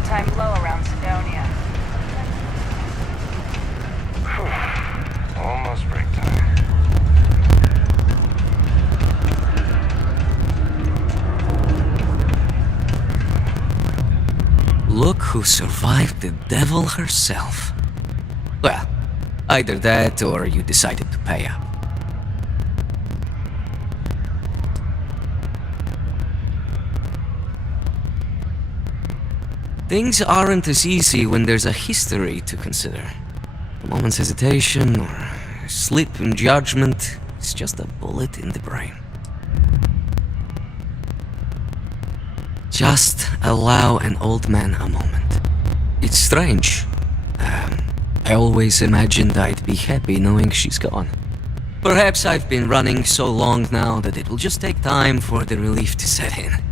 all-time low around Sidonia. Whew. Almost break time. Look who survived the devil herself. Well, either that or you decided to pay up. Things aren't as easy when there's a history to consider. A moment's hesitation or a slip in judgment is just a bullet in the brain. Just allow an old man a moment. It's strange. I always imagined I'd be happy knowing she's gone. Perhaps I've been running so long now that it will just take time for the relief to set in.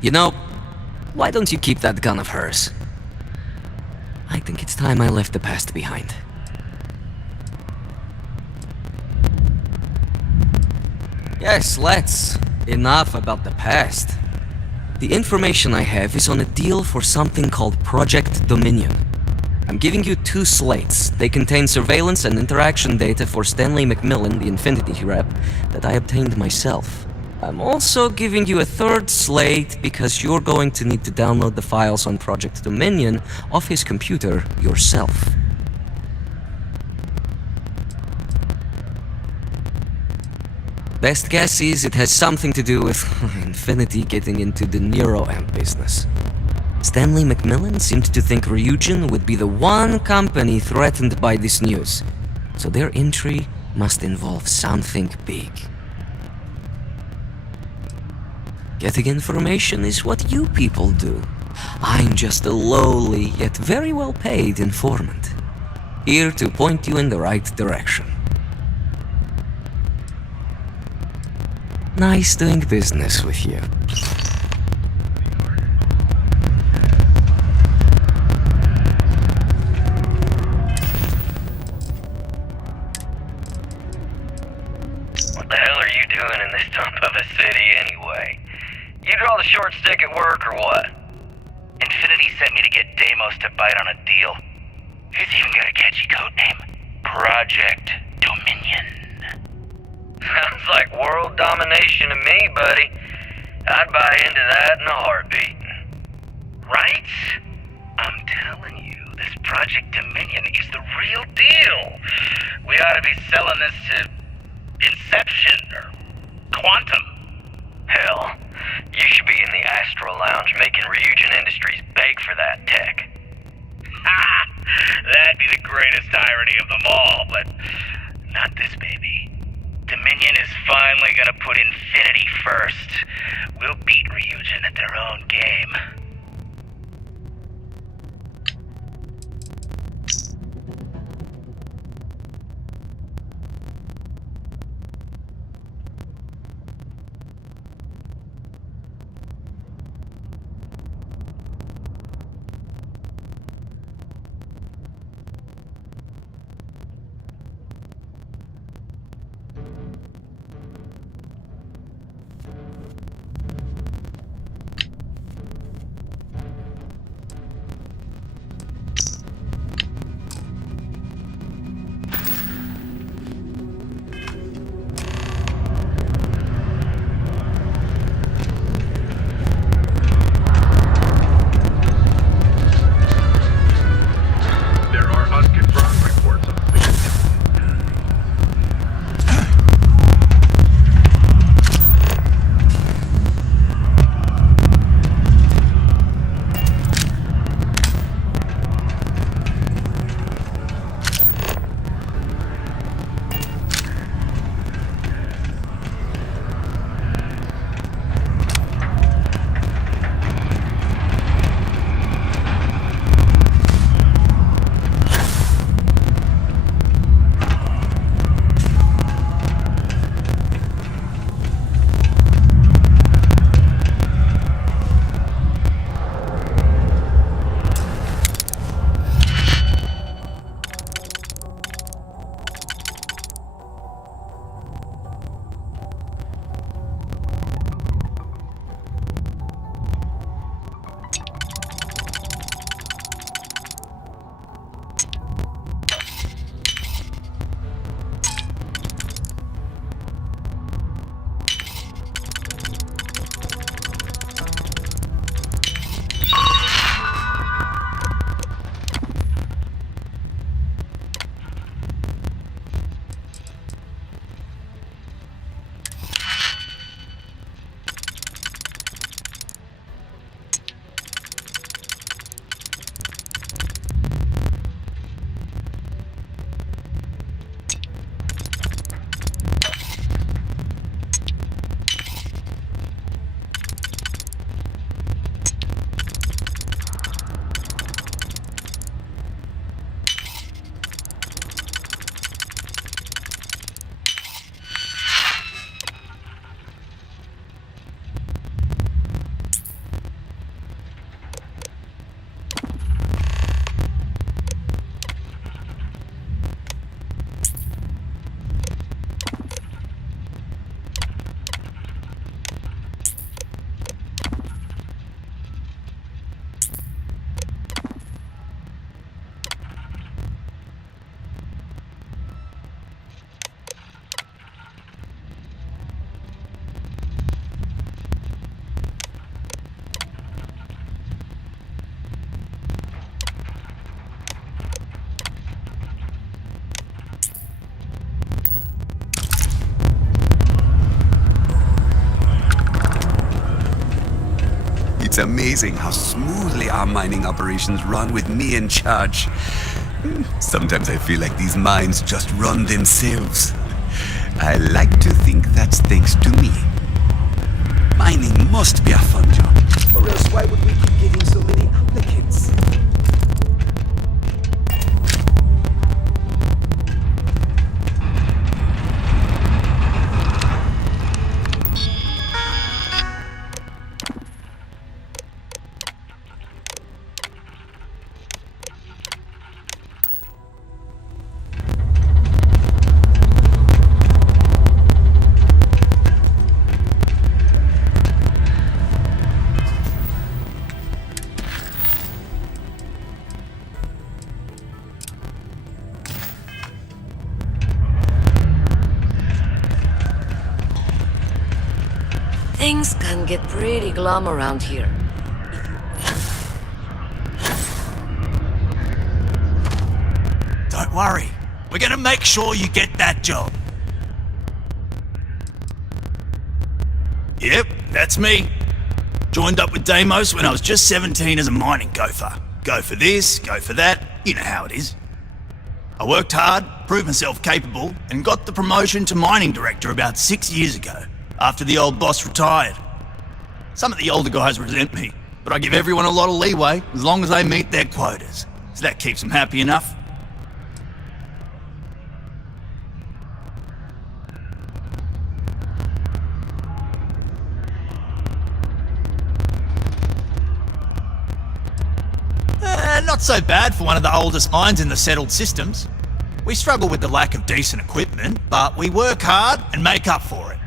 You know, why don't you keep that gun of hers? I think it's time I left the past behind. Yes, let's. Enough about the past. The information I have is on a deal for something called Project Dominion. I'm giving you 2 slates. They contain surveillance and interaction data for Stanley McMillan, the Infinity rep, that I obtained myself. I'm also giving you a 3rd slate because you're going to need to download the files on Project Dominion off his computer yourself. Best guess is it has something to do with Infinity getting into the NeuroAmp business. Stanley McMillan seemed to think Ryujin would be the one company threatened by this news, so their entry must involve something big. Getting information is what you people do. I'm just a lowly, yet very well paid informant, here to point you in the right direction. Nice doing business with you. What the hell are you doing in this dump of a city anyway? You draw the short stick at work or what? Infinity sent me to get Deimos to bite on a deal. He's even got a catchy code name. Project Dominion. Sounds like world domination to me, buddy. I'd buy into that in a heartbeat. Right? I'm telling you, this Project Dominion is the real deal. We ought to be selling this to Inception or Quantum. Hell, you should be in the Astral Lounge making Ryujin Industries beg for that tech. Ha! That'd be the greatest irony of them all, but not this baby. Dominion is finally gonna put Infinity first. We'll beat Ryujin at their own game. It's amazing how smoothly our mining operations run with me in charge. Sometimes I feel like these mines just run themselves. I like to think that's thanks to me. Mining must be a fun job, or else why would we keep getting so many applicants? Things can get pretty glum around here. Don't worry. We're gonna make sure you get that job. Yep, that's me. Joined up with Deimos when I was just 17 as a mining gopher. Go for this, go for that, you know how it is. I worked hard, proved myself capable, and got the promotion to mining director about 6 years ago, after the old boss retired. Some of the older guys resent me, but I give everyone a lot of leeway as long as they meet their quotas. So that keeps them happy enough. Not so bad for one of the oldest mines in the settled systems. We struggle with the lack of decent equipment, but we work hard and make up for it.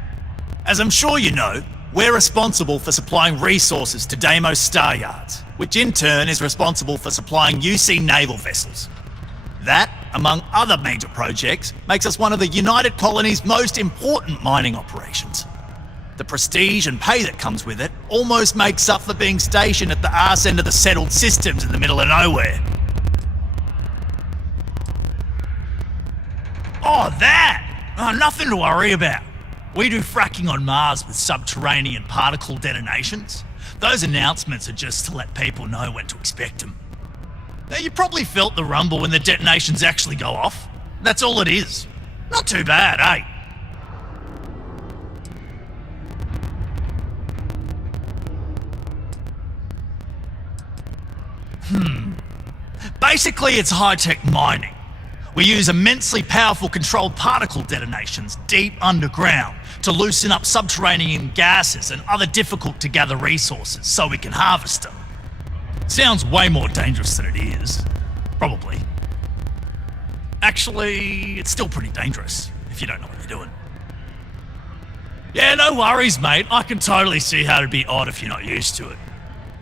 As I'm sure you know, we're responsible for supplying resources to Deimos Star Yards, which in turn is responsible for supplying UC naval vessels. That, among other major projects, makes us one of the United Colony's most important mining operations. The prestige and pay that comes with it almost makes up for being stationed at the arse end of the settled systems in the middle of nowhere. Oh, that! Oh, nothing to worry about. We do fracking on Mars with subterranean particle detonations. Those announcements are just to let people know when to expect them. Now, you probably felt the rumble when the detonations actually go off. That's all it is. Not too bad, eh? Basically, it's high-tech mining. We use immensely powerful controlled particle detonations deep underground to loosen up subterranean gases and other difficult-to-gather resources so we can harvest them. Sounds way more dangerous than it is. Probably. Actually, it's still pretty dangerous if you don't know what you're doing. Yeah, no worries, mate. I can totally see how it'd be odd if you're not used to it.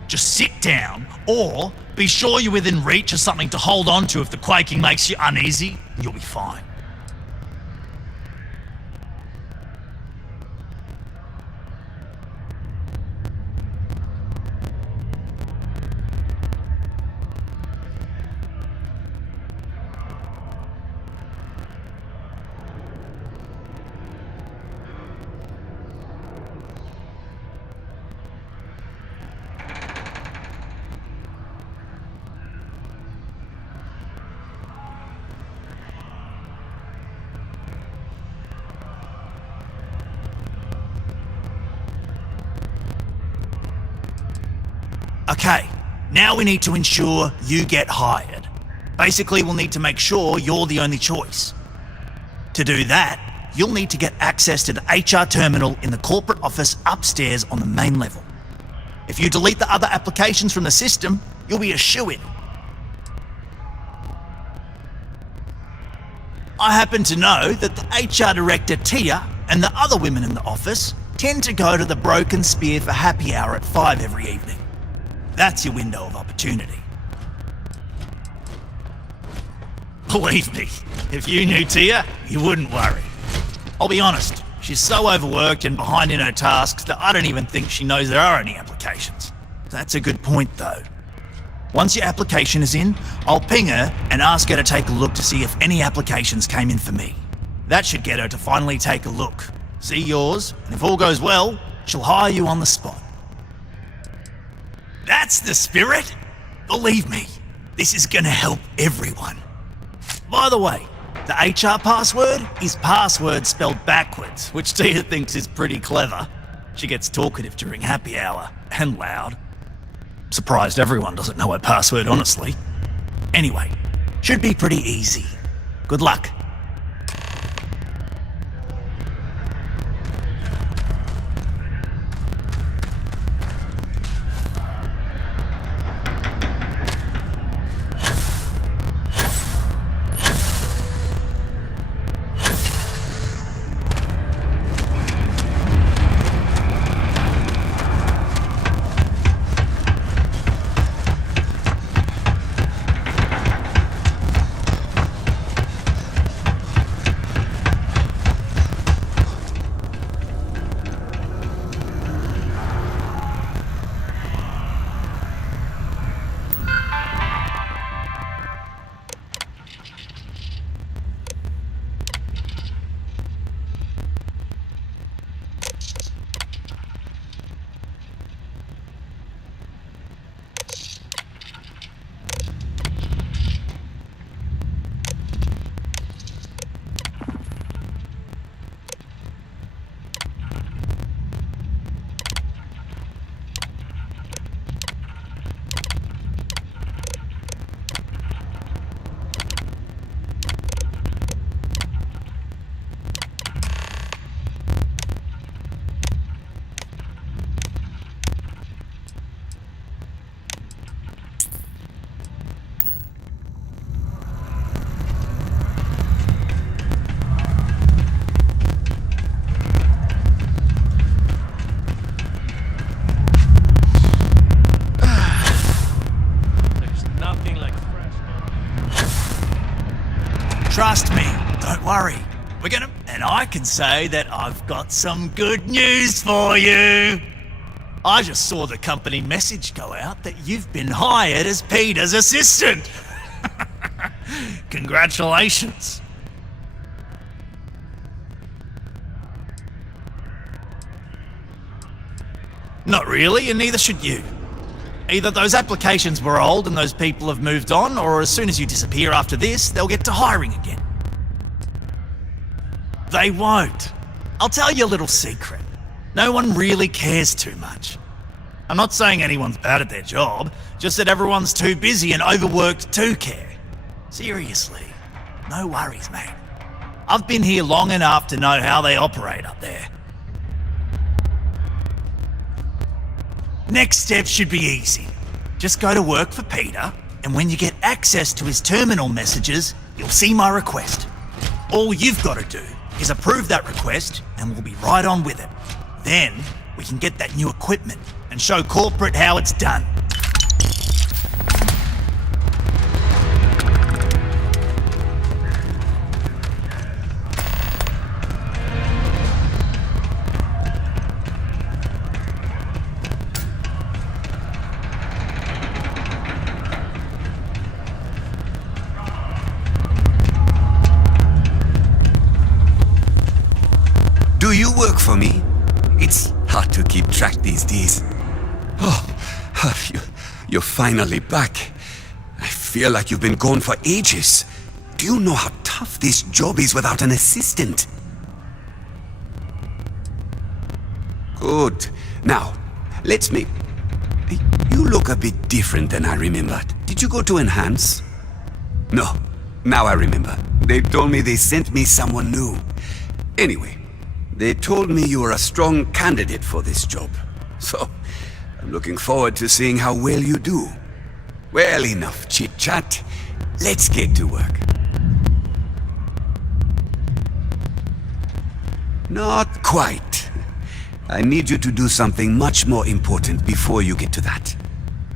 Just sit down, or be sure you're within reach of something to hold on to if the quaking makes you uneasy, and you'll be fine. Okay, now we need to ensure you get hired. Basically, we'll need to make sure you're the only choice. To do that, you'll need to get access to the HR terminal in the corporate office upstairs on the main level. If you delete the other applications from the system, you'll be a shoo-in. I happen to know that the HR director, Tia, and the other women in the office tend to go to the Broken Spear for happy hour at 5 every evening. That's your window of opportunity. Believe me, if you knew Tia, you wouldn't worry. I'll be honest, she's so overworked and behind in her tasks that I don't even think she knows there are any applications. That's a good point, though. Once your application is in, I'll ping her and ask her to take a look to see if any applications came in for me. That should get her to finally take a look, see yours, and if all goes well, she'll hire you on the spot. That's the spirit. Believe me, this is gonna help everyone. By the way, the HR password is password spelled backwards, which Tia thinks is pretty clever. She gets talkative during happy hour, and loud. Surprised everyone doesn't know her password, honestly. Anyway, should be pretty easy. Good luck. Trust me, don't worry. And I can say that I've got some good news for you. I just saw the company message go out that you've been hired as Peter's assistant. Congratulations. Not really, and neither should you. Either those applications were old and those people have moved on, or as soon as you disappear after this, they'll get to hiring again. They won't. I'll tell you a little secret. No one really cares too much. I'm not saying anyone's bad at their job, just that everyone's too busy and overworked to care. Seriously, no worries, mate. I've been here long enough to know how they operate up there. Next step should be easy. Just go to work for Peter, and when you get access to his terminal messages, you'll see my request. All you've got to do is approve that request, and we'll be right on with it. Then, we can get that new equipment and show corporate how it's done. Do you work for me? It's hard to keep track these days. Oh, you're finally back. I feel like you've been gone for ages. Do you know how tough this job is without an assistant? Good. Now, let's make... You look a bit different than I remembered. Did you go to Enhance? No. Now I remember. They told me they sent me someone new. Anyway, they told me you were a strong candidate for this job. So, I'm looking forward to seeing how well you do. Well, enough chit-chat. Let's get to work. Not quite. I need you to do something much more important before you get to that.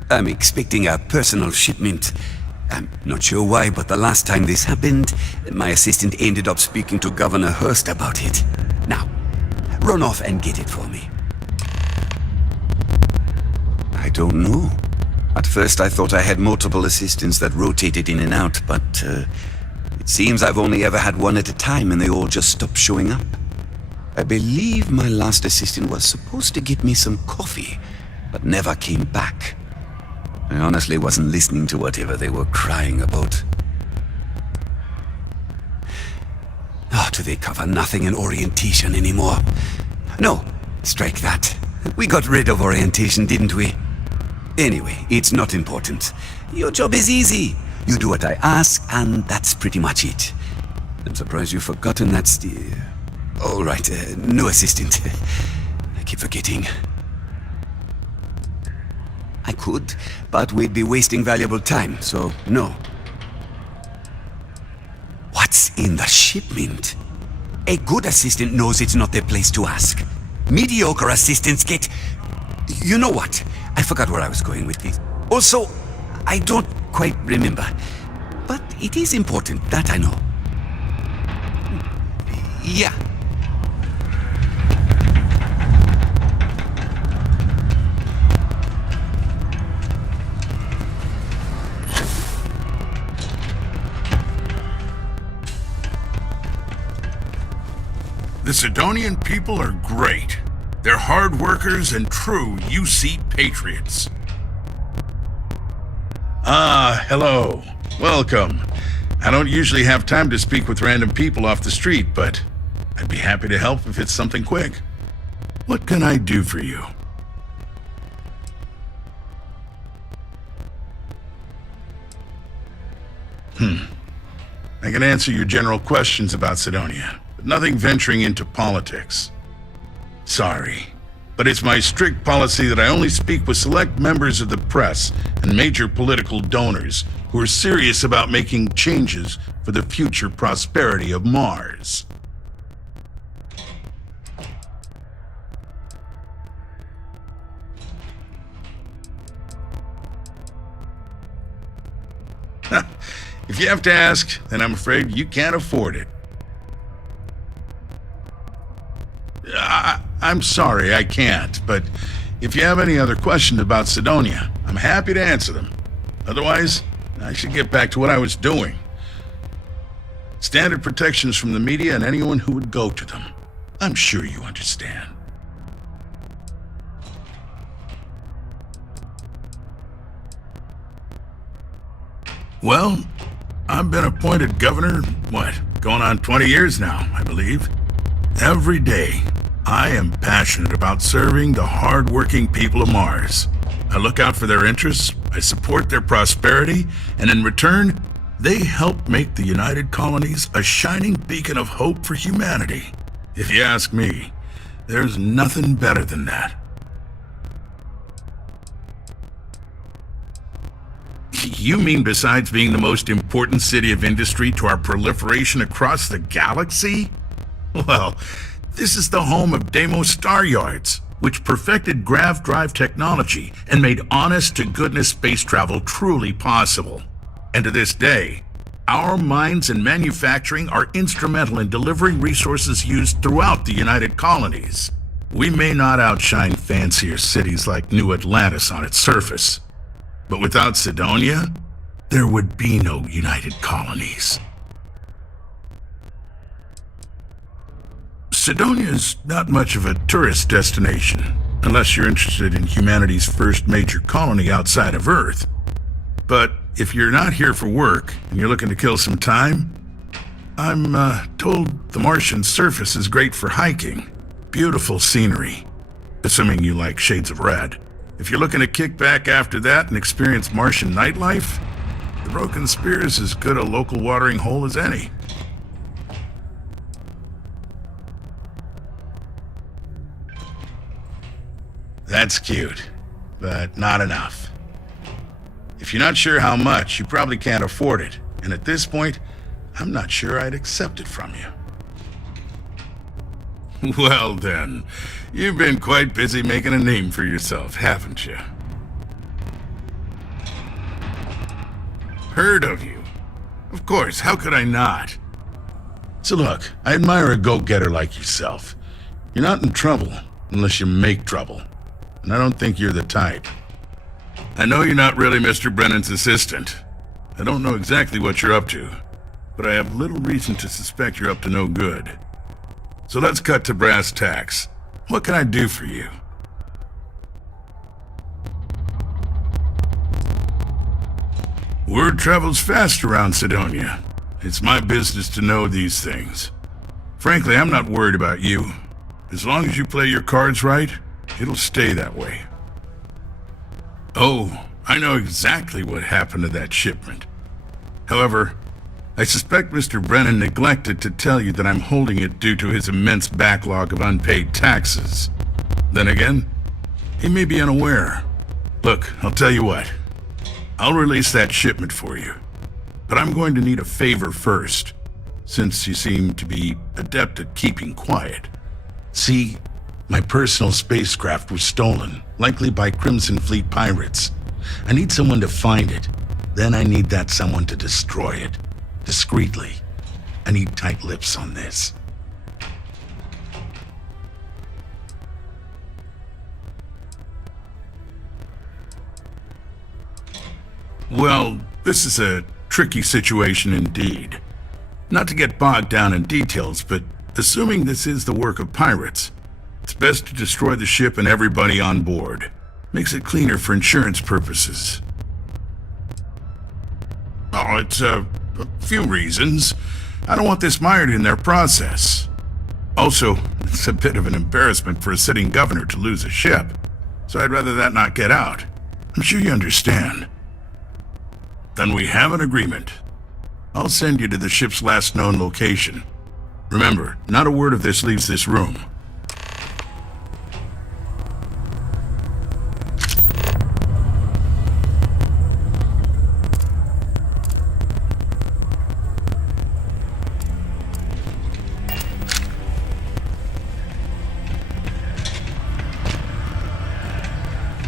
I'm expecting a personal shipment. I'm not sure why, but the last time this happened, my assistant ended up speaking to Governor Hurst about it. Now, run off and get it for me. I don't know. At first I thought I had multiple assistants that rotated in and out, but it seems I've only ever had one at a time and they all just stopped showing up. I believe my last assistant was supposed to get me some coffee, but never came back. I honestly wasn't listening to whatever they were crying about. Oh, do they cover nothing in orientation anymore? No, strike that. We got rid of orientation, didn't we? Anyway, it's not important. Your job is easy. You do what I ask, and that's pretty much it. I'm surprised you've forgotten that all right, no assistant. I keep forgetting. I could, but we'd be wasting valuable time, so no. What's in the shipment? A good assistant knows it's not their place to ask. Mediocre assistants get... You know what? I forgot where I was going with this. Also, I don't quite remember. But it is important, that I know. Yeah. The Sidonian people are great. They're hard workers and true UC patriots. Ah, hello. Welcome. I don't usually have time to speak with random people off the street, but I'd be happy to help if it's something quick. What can I do for you? I can answer your general questions about Sidonia, but nothing venturing into politics. Sorry, but it's my strict policy that I only speak with select members of the press and major political donors who are serious about making changes for the future prosperity of Mars. If you have to ask, then I'm afraid you can't afford it. I'm sorry, I can't, but if you have any other questions about Sidonia, I'm happy to answer them. Otherwise, I should get back to what I was doing. Standard protections from the media and anyone who would go to them. I'm sure you understand. Well, I've been appointed governor, going on 20 years now, I believe. Every day, I am passionate about serving the hard-working people of Mars. I look out for their interests, I support their prosperity, and in return, they help make the United Colonies a shining beacon of hope for humanity. If you ask me, there's nothing better than that. You mean besides being the most important city of industry to our proliferation across the galaxy? Well, this is the home of Deimos Star Yards, which perfected grav drive technology and made honest-to-goodness space travel truly possible. And to this day, our mines and manufacturing are instrumental in delivering resources used throughout the United Colonies. We may not outshine fancier cities like New Atlantis on its surface, but without Sidonia, there would be no United Colonies. Sidonia's not much of a tourist destination, unless you're interested in humanity's first major colony outside of Earth. But if you're not here for work, and you're looking to kill some time, I'm told the Martian surface is great for hiking. Beautiful scenery, assuming you like shades of red. If you're looking to kick back after that and experience Martian nightlife, the Broken Spear is as good a local watering hole as any. That's cute, but not enough. If you're not sure how much, you probably can't afford it. And at this point, I'm not sure I'd accept it from you. Well then, you've been quite busy making a name for yourself, haven't you? Heard of you. Of course, how could I not? So look, I admire a go-getter like yourself. You're not in trouble unless you make trouble. And I don't think you're the type. I know you're not really Mr. Brennan's assistant. I don't know exactly what you're up to, but I have little reason to suspect you're up to no good. So let's cut to brass tacks. What can I do for you? Word travels fast around Sidonia. It's my business to know these things. Frankly, I'm not worried about you. As long as you play your cards right, it'll stay that way. Oh, I know exactly what happened to that shipment. However, I suspect Mr. Brennan neglected to tell you that I'm holding it due to his immense backlog of unpaid taxes. Then again, he may be unaware. Look, I'll tell you what. I'll release that shipment for you. But I'm going to need a favor first, since you seem to be adept at keeping quiet. See, my personal spacecraft was stolen, likely by Crimson Fleet pirates. I need someone to find it. Then I need that someone to destroy it. Discreetly. I need tight lips on this. Well, this is a tricky situation indeed. Not to get bogged down in details, but assuming this is the work of pirates, it's best to destroy the ship and everybody on board. Makes it cleaner for insurance purposes. Oh, it's a few reasons. I don't want this mired in their process. Also, it's a bit of an embarrassment for a sitting governor to lose a ship, so I'd rather that not get out. I'm sure you understand. Then we have an agreement. I'll send you to the ship's last known location. Remember, not a word of this leaves this room.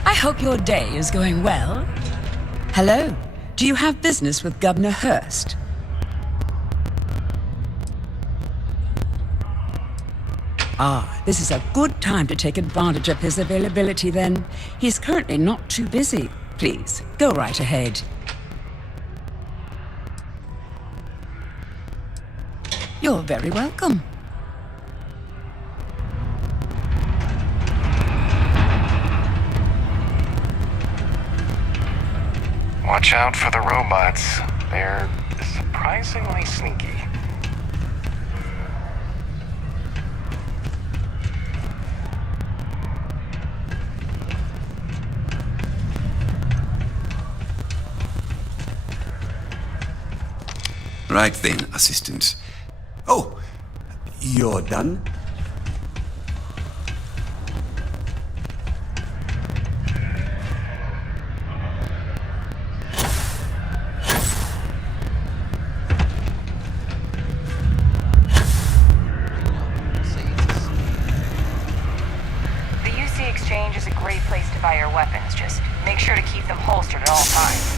I hope your day is going well. Hello, do you have business with Governor Hurst? Ah, this is a good time to take advantage of his availability then. He's currently not too busy. Please, go right ahead. You're very welcome. Watch out for the robots. They're surprisingly sneaky. Right then, assistant. Oh, you're done? Exchange is a great place to buy your weapons. Just make sure to keep them holstered at all times.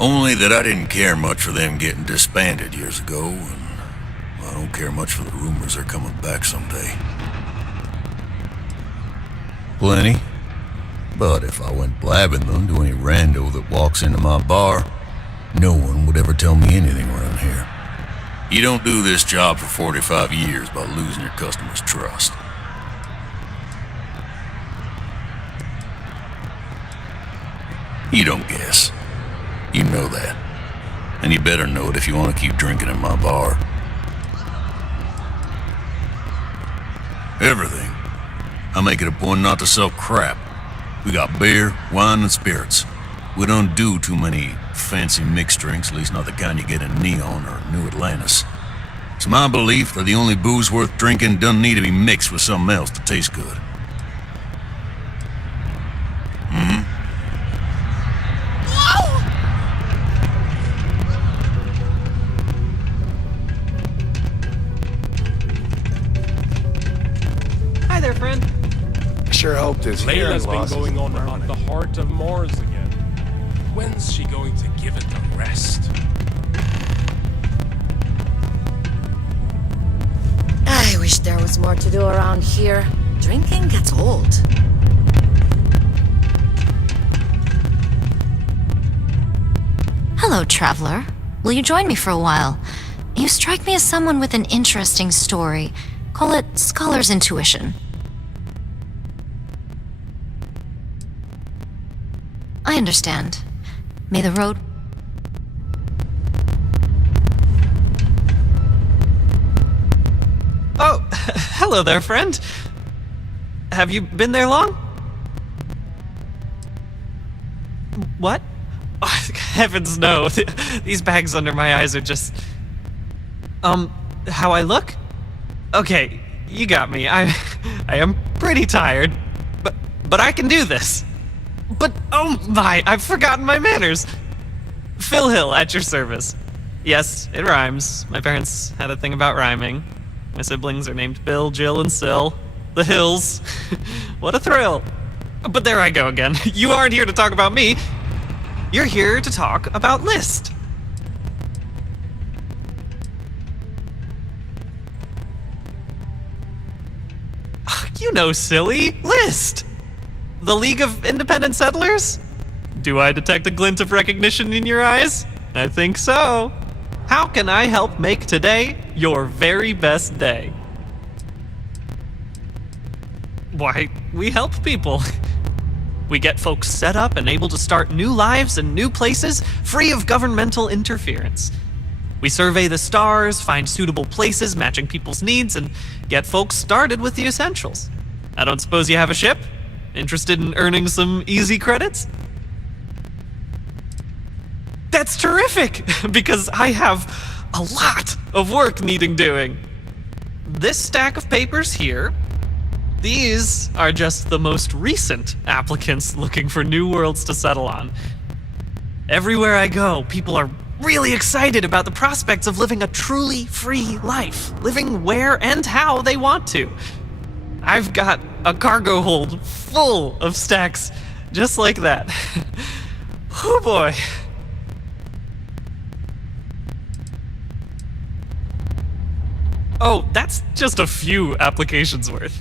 Only that I didn't care much for them getting disbanded years ago, and I don't care much for the rumors they're coming back someday. Plenty. But if I went blabbing them to any rando that walks into my bar, no one would ever tell me anything around here. You don't do this job for 45 years by losing your customers' trust. You don't guess. You know that. And you better know it if you want to keep drinking in my bar. Everything. I make it a point not to sell crap. We got beer, wine, and spirits. We don't do too many fancy mixed drinks, at least not the kind you get in Neon or New Atlantis. It's my belief that the only booze worth drinking doesn't need to be mixed with something else to taste good. Hi there, friend. Sure hope this hearing Layla's been loss going isn't on about permanent. the heart of Mars again. When's she going to give it a rest? I wish there was more to do around here. Drinking gets old. Hello, traveler. Will you join me for a while? You strike me as someone with an interesting story. Call it scholar's intuition. I understand. May the road... Oh, hello there, friend. Have you been there long? What? Oh, heavens no. These bags under my eyes are just... how I look? Okay, you got me. I am pretty tired, but I can do this. But, oh my, I've forgotten my manners. Phil Hill, at your service. Yes, it rhymes. My parents had a thing about rhyming. My siblings are named Bill, Jill, and Sil. The Hills. What a thrill. But there I go again. You aren't here to talk about me. You're here to talk about List. You know, silly. List. The League of Independent Settlers? Do I detect a glint of recognition in your eyes? I think so. How can I help make today your very best day? Why, we help people. We get folks set up and able to start new lives in new places, free of governmental interference. We survey the stars, find suitable places matching people's needs, and get folks started with the essentials. I don't suppose you have a ship? Interested in earning some easy credits? That's terrific, because I have a lot of work needing doing. This stack of papers here, these are just the most recent applicants looking for new worlds to settle on. Everywhere I go, people are really excited about the prospects of living a truly free life, living where and how they want to. I've got a cargo hold full of stacks just like that. Oh boy. Oh, that's just a few applications worth.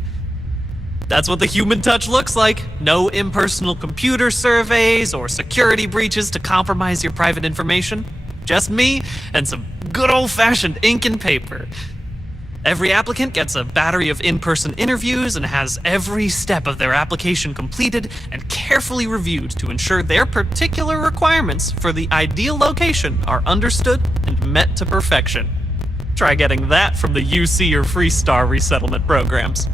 That's what the human touch looks like. No impersonal computer surveys or security breaches to compromise your private information. Just me and some good old-fashioned ink and paper. Every applicant gets a battery of in-person interviews and has every step of their application completed and carefully reviewed to ensure their particular requirements for the ideal location are understood and met to perfection. Try getting that from the UC or Freestar resettlement programs.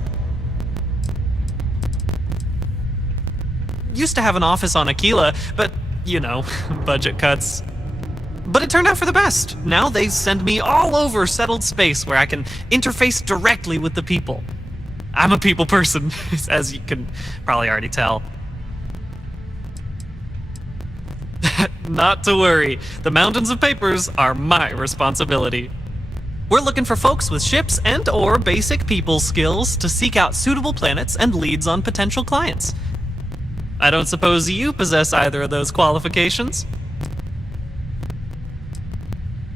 Used to have an office on Aquila, but, you know, budget cuts. But it turned out for the best. Now they send me all over settled space where I can interface directly with the people. I'm a people person, as you can probably already tell. Not to worry, the mountains of papers are my responsibility. We're looking for folks with ships and or basic people skills to seek out suitable planets and leads on potential clients. I don't suppose you possess either of those qualifications?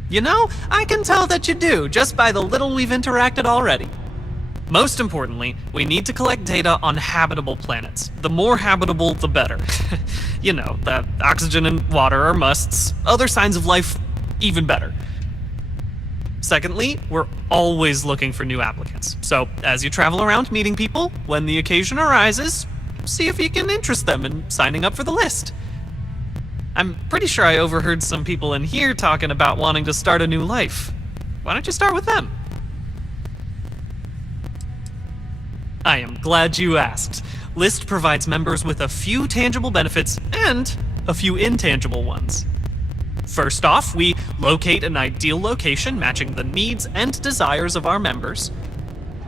You know, I can tell that you do, just by the little we've interacted already. Most importantly, we need to collect data on habitable planets. The more habitable, the better. You know, the oxygen and water are musts. Other signs of life, even better. Secondly, we're always looking for new applicants. So, as you travel around meeting people, when the occasion arises, see if you can interest them in signing up for the list. I'm pretty sure I overheard some people in here talking about wanting to start a new life. Why don't you start with them? I am glad you asked. List provides members with a few tangible benefits and a few intangible ones. First off, we locate an ideal location matching the needs and desires of our members.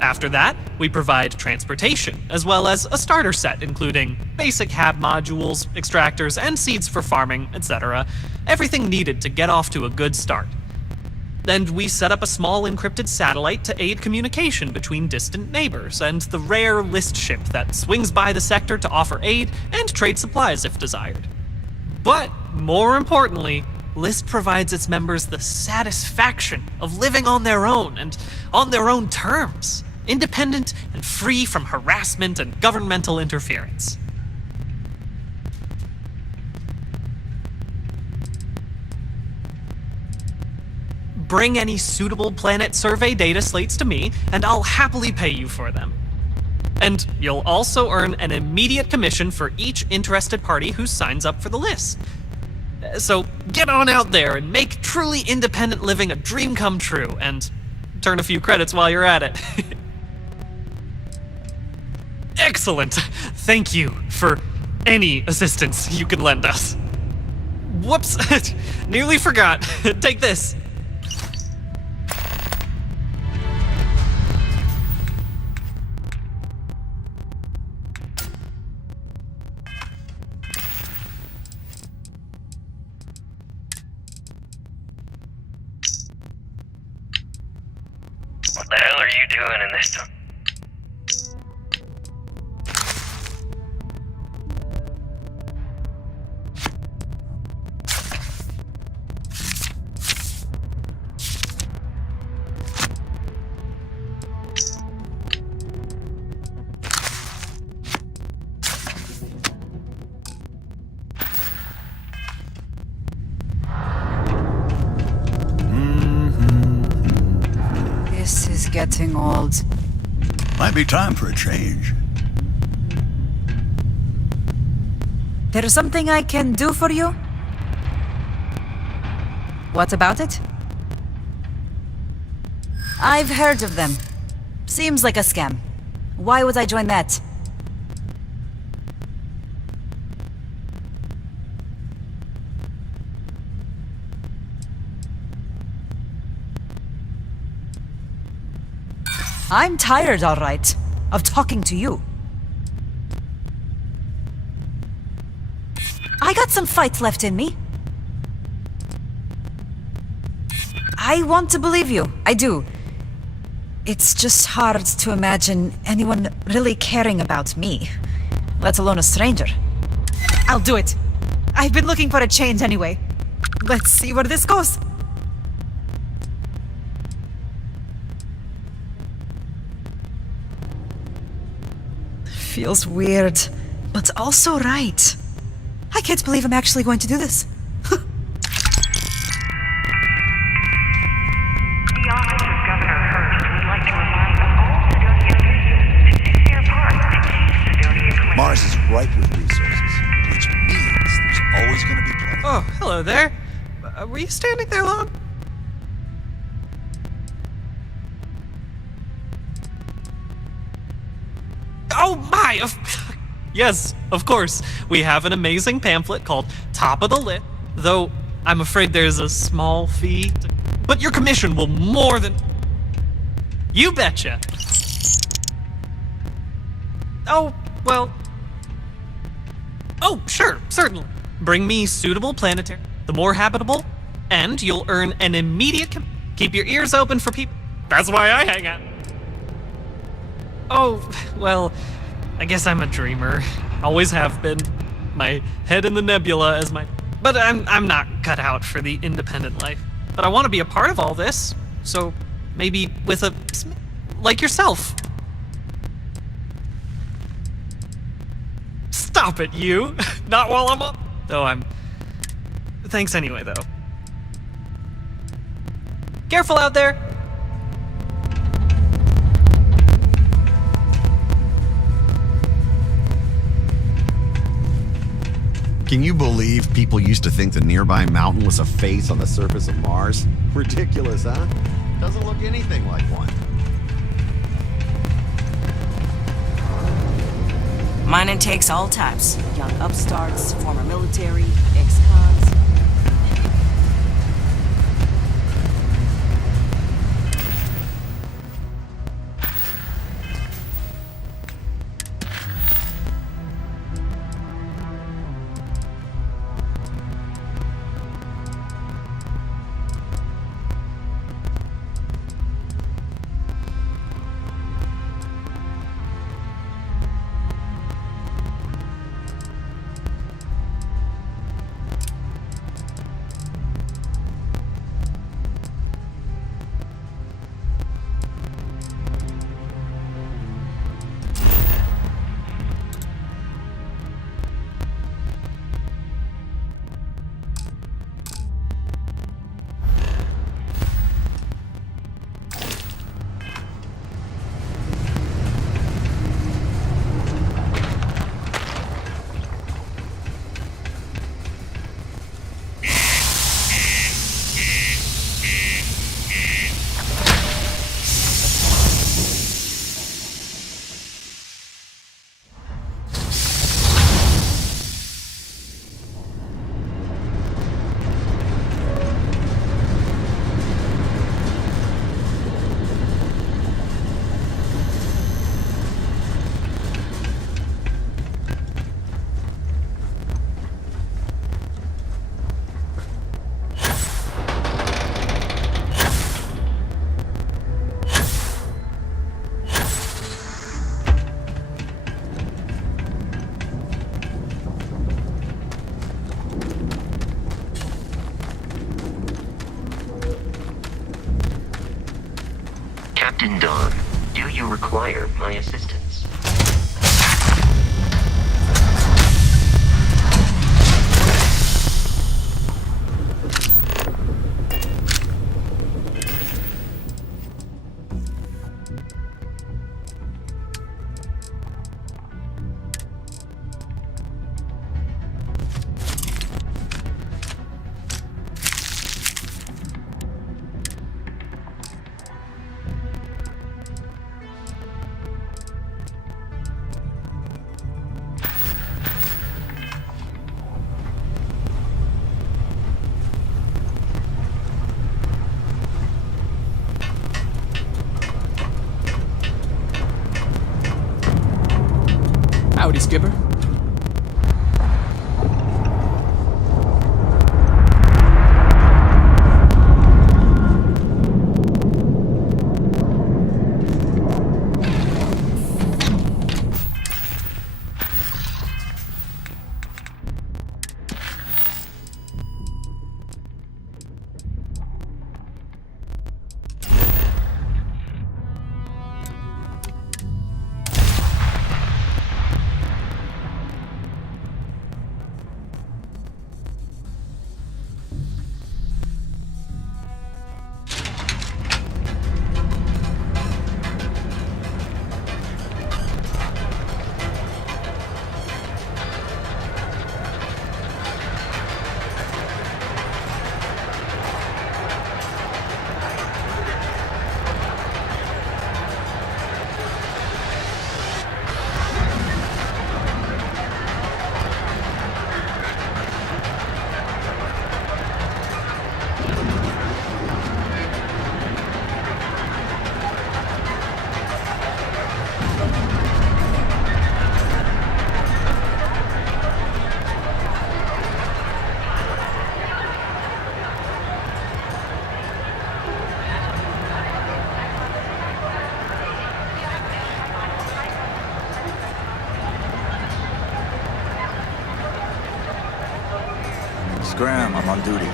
After that, we provide transportation, as well as a starter set including basic hab modules, extractors, and seeds for farming, etc. Everything needed to get off to a good start. And we set up a small encrypted satellite to aid communication between distant neighbors, and the rare list ship that swings by the sector to offer aid and trade supplies if desired. But, more importantly, List provides its members the satisfaction of living on their own and on their own terms, independent and free from harassment and governmental interference. Bring any suitable planet survey data slates to me, and I'll happily pay you for them. And you'll also earn an immediate commission for each interested party who signs up for the list. So get on out there and make truly independent living a dream come true, and turn a few credits while you're at it. Excellent! Thank you for any assistance you can lend us. Whoops! Nearly forgot. Take this. What the hell are you doing in this time? This is getting old. Might be time for a change. There's something I can do for you? What about it? I've heard of them. Seems like a scam. Why would I join that? I'm tired, all right, of talking to you. I got some fight left in me. I want to believe you, I do. It's just hard to imagine anyone really caring about me, let alone a stranger. I'll do it. I've been looking for a change anyway. Let's see where this goes. Feels weird, but also right. I can't believe I'm actually going to do this. The Office of Governor Hurst would like to remind all Sidonia citizens to do their part to keep Sidonia clean. Mars is ripe with resources, which means there's always going to be plenty. Oh, hello there. Were you standing there long? Oh my! Yes, of course. We have an amazing pamphlet called Top of the List, though I'm afraid there's a small fee. But your commission will more than... You betcha! Oh, well... Oh, sure, certainly. Bring me suitable planetary, the more habitable, and you'll earn an immediate... Keep your ears open for people. That's why I hang out. Oh, well, I guess I'm a dreamer. Always have been. My head in the nebula as my... But I'm not cut out for the independent life. but I want to be a part of all this. So maybe with a... like yourself. Stop it, you! Not while I'm up. Though I'm... Thanks anyway, though. Careful out there! Can you believe people used to think the nearby mountain was a face on the surface of Mars? Ridiculous, huh? Doesn't look anything like one. Mining takes all types. Young upstarts, former military, ex-cons. Captain Dawn, do you require my assistance? Howdy, Skipper. Scram, I'm on duty.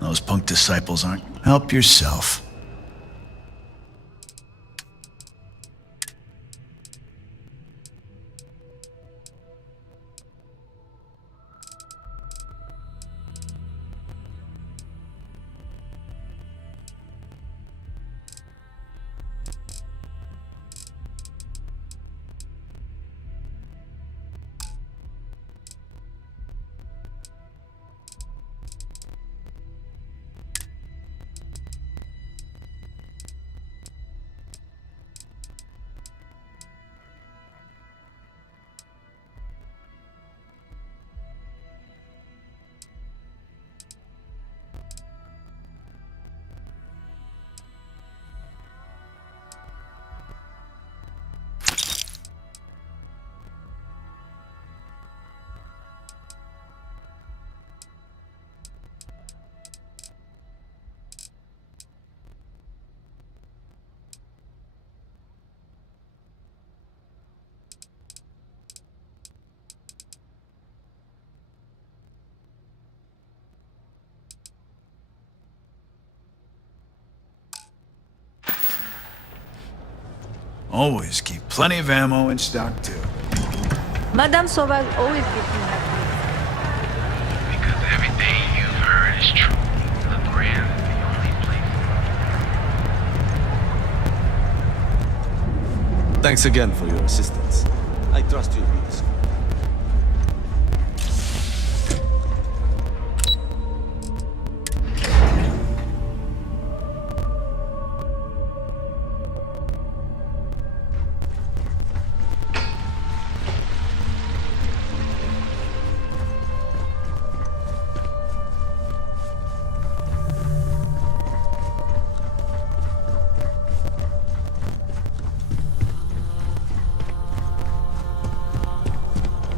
Those punk disciples aren't. Help yourself. Always keep plenty of ammo in stock, too. Madame Sauvage always gives me that. Because everything you've heard is true. The brand is the only place. Thanks again for your assistance. I trust you'll be discreet.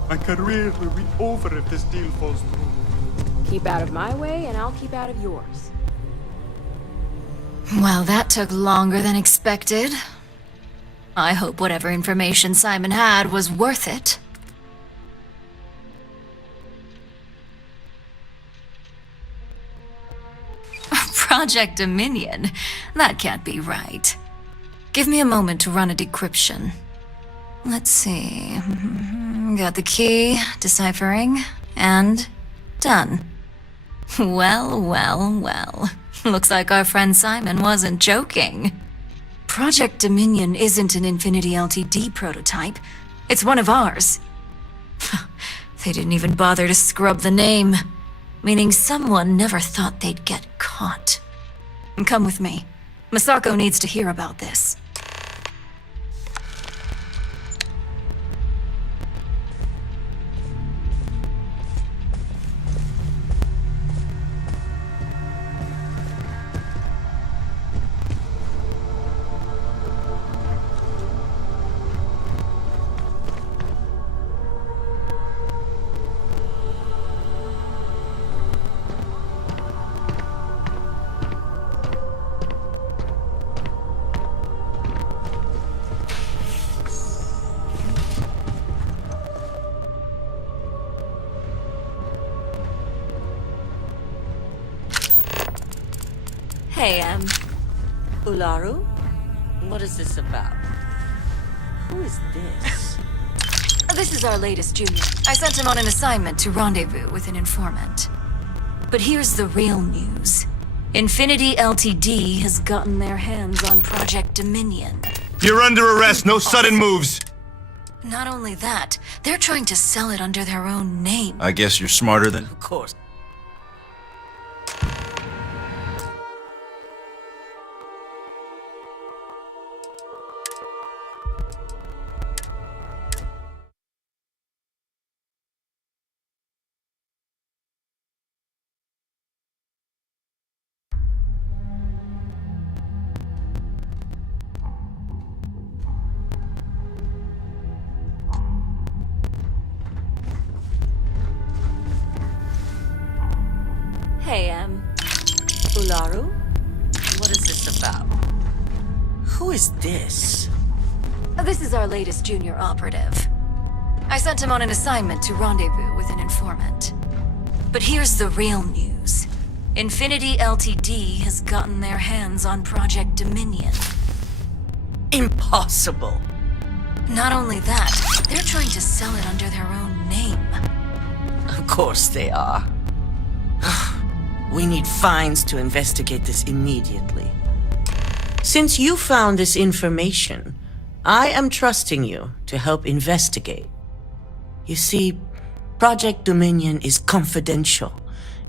My career will be over if this deal falls through. Keep out of my way, and I'll keep out of yours. Well, that took longer than expected. I hope whatever information Simon had was worth it. Project Dominion? That can't be right. Give me a moment to run a decryption. Let's see. Got the key, deciphering, and done. Well, well, well. Looks like our friend Simon wasn't joking. Project Dominion isn't an Infinity Ltd prototype. It's one of ours. They didn't even bother to scrub the name, meaning someone never thought they'd get caught. Come with me. Masako needs to hear about this. Hey, Ularu? What is this about? Who is this? This is our latest junior. I sent him on an assignment to rendezvous with an informant. But here's the real news. Infinity Ltd has gotten their hands on Project Dominion. You're under arrest, no sudden moves! Not only that, they're trying to sell it under their own name. I guess you're smarter than... Of course. Hey, Ularu? What is this about? Who is this? This is our latest junior operative. I sent him on an assignment to rendezvous with an informant. But here's the real news. Infinity Ltd has gotten their hands on Project Dominion. Impossible. Not only that, they're trying to sell it under their own name. Of course they are. We need fines to investigate this immediately. Since you found this information, I am trusting you to help investigate. You see, Project Dominion is confidential.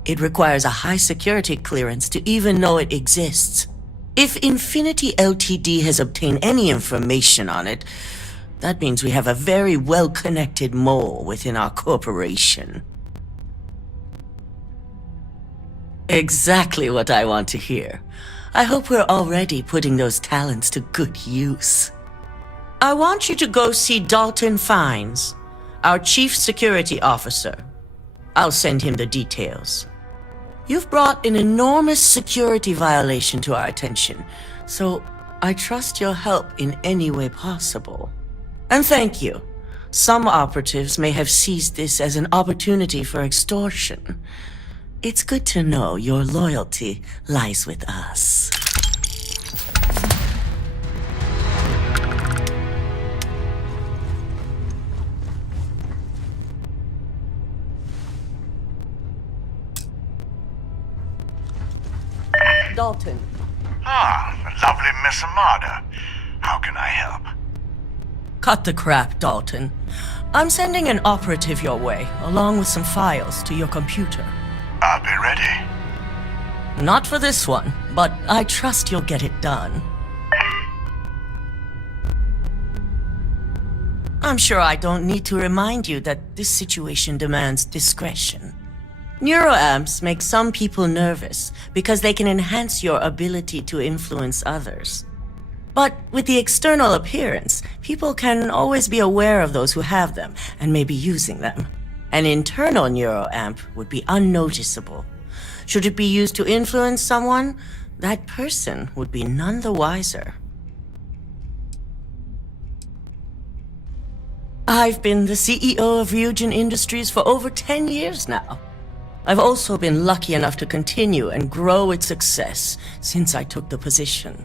It requires a high security clearance to even know it exists. If Infinity Ltd has obtained any information on it, that means we have a very well-connected mole within our corporation. Exactly what I want to hear. I hope we're already putting those talents to good use. I want you to go see Dalton Fines, our Chief Security Officer. I'll send him the details. You've brought an enormous security violation to our attention, so I trust your help in any way possible. And thank you. Some operatives may have seized this as an opportunity for extortion. It's good to know your loyalty lies with us. Dalton. Ah, the lovely Miss Amada. How can I help? Cut the crap, Dalton. I'm sending an operative your way, along with some files to your computer. I'll be ready. Not for this one, but I trust you'll get it done. I'm sure I don't need to remind you that this situation demands discretion. Neuroamps make some people nervous because they can enhance your ability to influence others. But with the external appearance, people can always be aware of those who have them and may be using them. An internal neuroamp would be unnoticeable. Should it be used to influence someone, that person would be none the wiser. I've been the CEO of Ryujin Industries for over 10 years now. I've also been lucky enough to continue and grow its success since I took the position.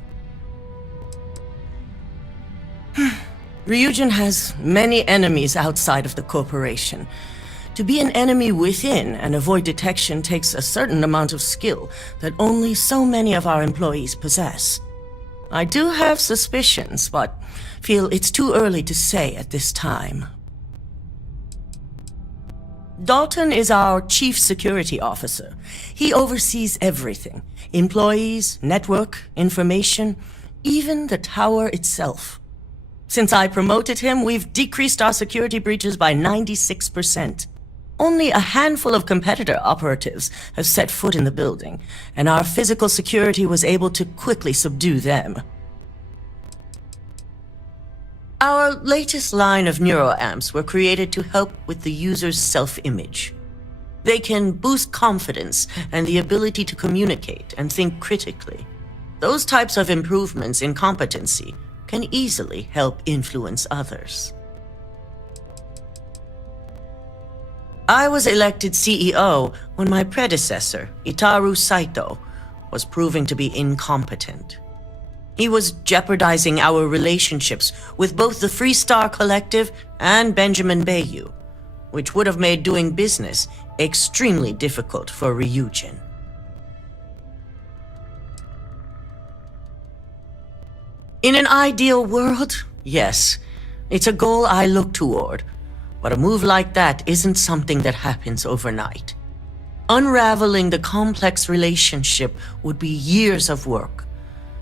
Ryujin has many enemies outside of the corporation. To be an enemy within and avoid detection takes a certain amount of skill that only so many of our employees possess. I do have suspicions, but feel it's too early to say at this time. Dalton is our Chief Security Officer. He oversees everything: employees, network, information, even the tower itself. Since I promoted him, we've decreased our security breaches by 96%. Only a handful of competitor operatives have set foot in the building, and our physical security was able to quickly subdue them. Our latest line of neuroamps were created to help with the user's self-image. They can boost confidence and the ability to communicate and think critically. Those types of improvements in competency can easily help influence others. I was elected CEO when my predecessor, Itaru Saito, was proving to be incompetent. He was jeopardizing our relationships with both the Free Star Collective and Benjamin Bayou, which would have made doing business extremely difficult for Ryujin. In an ideal world, yes, it's a goal I look toward, but a move like that isn't something that happens overnight. Unraveling the complex relationship would be years of work.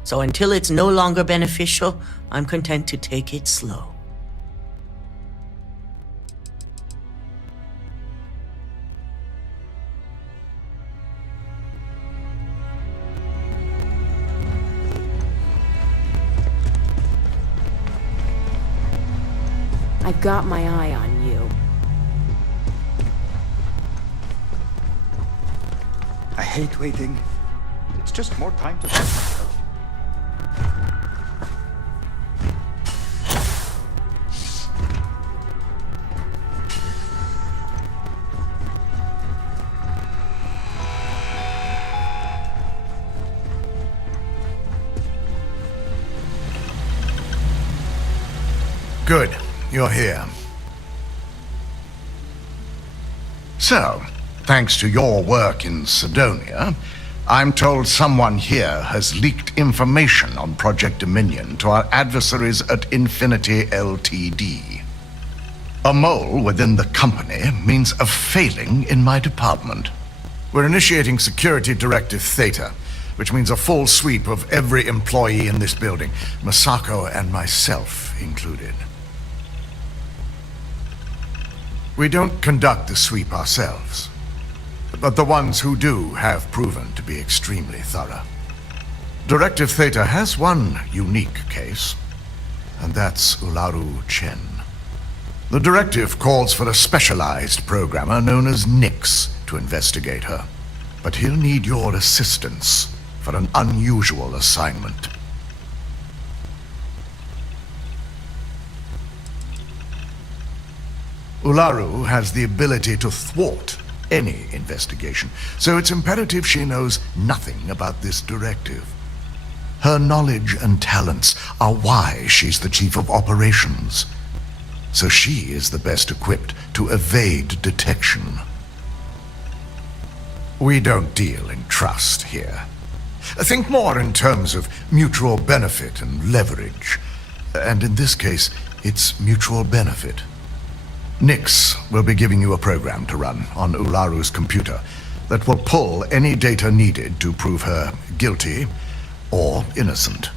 So until it's no longer beneficial, I'm content to take it slow. I've got my eye on you. I hate waiting. It's just more time to... Good. You're here. So, thanks to your work in Sidonia, I'm told someone here has leaked information on Project Dominion to our adversaries at Infinity Ltd. A mole within the company means a failing in my department. We're initiating Security Directive Theta, which means a full sweep of every employee in this building, Masako and myself included. We don't conduct the sweep ourselves, but the ones who do have proven to be extremely thorough. Directive Theta has one unique case, and that's Ularu Chen. The directive calls for a specialized programmer known as Nix to investigate her, but he'll need your assistance for an unusual assignment. Ularu has the ability to thwart any investigation, so it's imperative she knows nothing about this directive. Her knowledge and talents are why she's the chief of operations, so she is the best equipped to evade detection. We don't deal in trust here. Think more in terms of mutual benefit and leverage, and in this case, it's mutual benefit. Nix will be giving you a program to run on Ularu's computer that will pull any data needed to prove her guilty or innocent.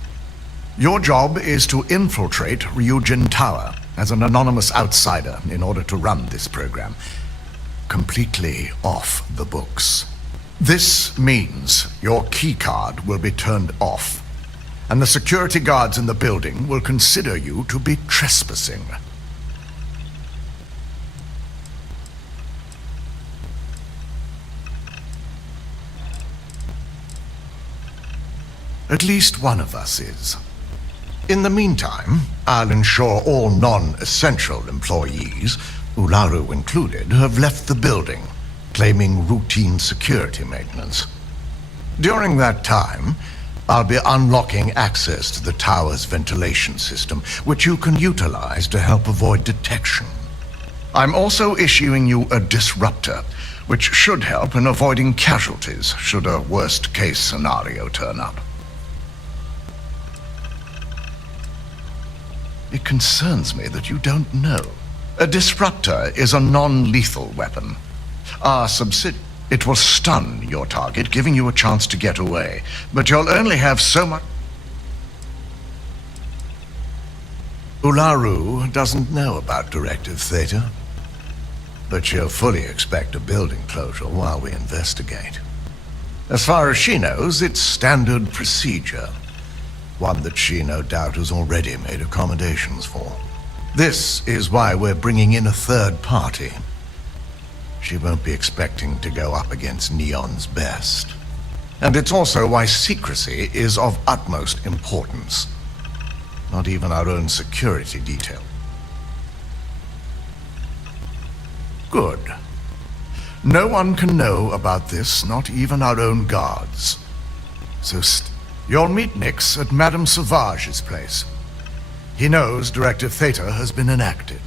Your job is to infiltrate Ryujin Tower as an anonymous outsider in order to run this program completely off the books. This means your keycard will be turned off, and the security guards in the building will consider you to be trespassing. At least one of us is. In the meantime, I'll ensure all non-essential employees, Ularu included, have left the building, claiming routine security maintenance. During that time, I'll be unlocking access to the tower's ventilation system, which you can utilize to help avoid detection. I'm also issuing you a disruptor, which should help in avoiding casualties should a worst-case scenario turn up. It concerns me that you don't know. A disruptor is a non-lethal weapon. It will stun your target, giving you a chance to get away. But you'll only have so much... Ularu doesn't know about Directive Theta, but she'll fully expect a building closure while we investigate. As far as she knows, it's standard procedure. One that she no doubt has already made accommodations for. This is why we're bringing in a third party. She won't be expecting to go up against Neon's best. And it's also why secrecy is of utmost importance. Not even our own security detail. Good. No one can know about this, not even our own guards. So you'll meet Nix at Madame Sauvage's place. He knows Directive Theta has been enacted.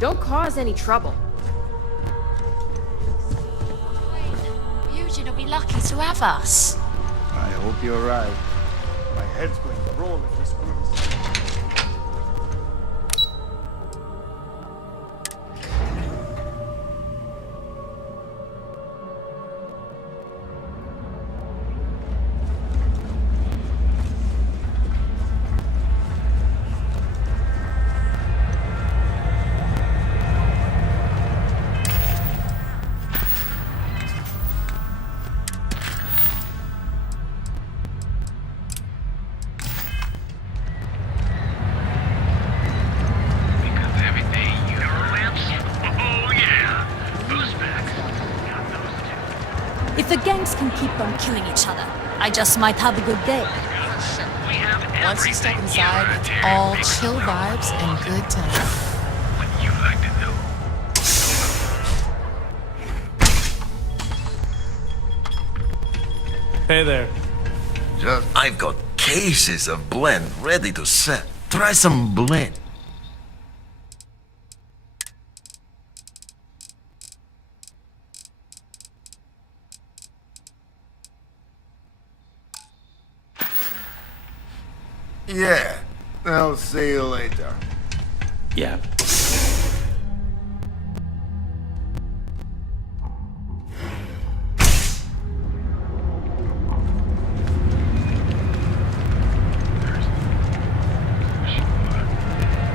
Don't cause any trouble. Ryujin will be lucky to have us. I hope you're right. My head's going to roll if we screw this up. If the gangs can keep on killing each other, I just might have a good day. Once you step inside, it's all chill vibes and good times. What you like to know? Hey there. I've got cases of blend ready to set. Try some blend. Yeah, I'll see you later. Yeah.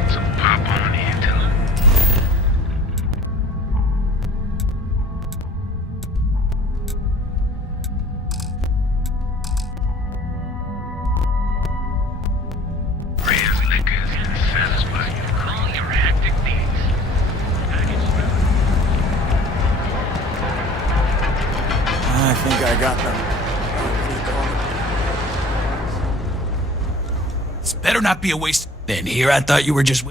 So pop on into it. Rare liquors can satisfy all your hectic needs. I think I got them. This better not be a waste. Then here I thought you were just...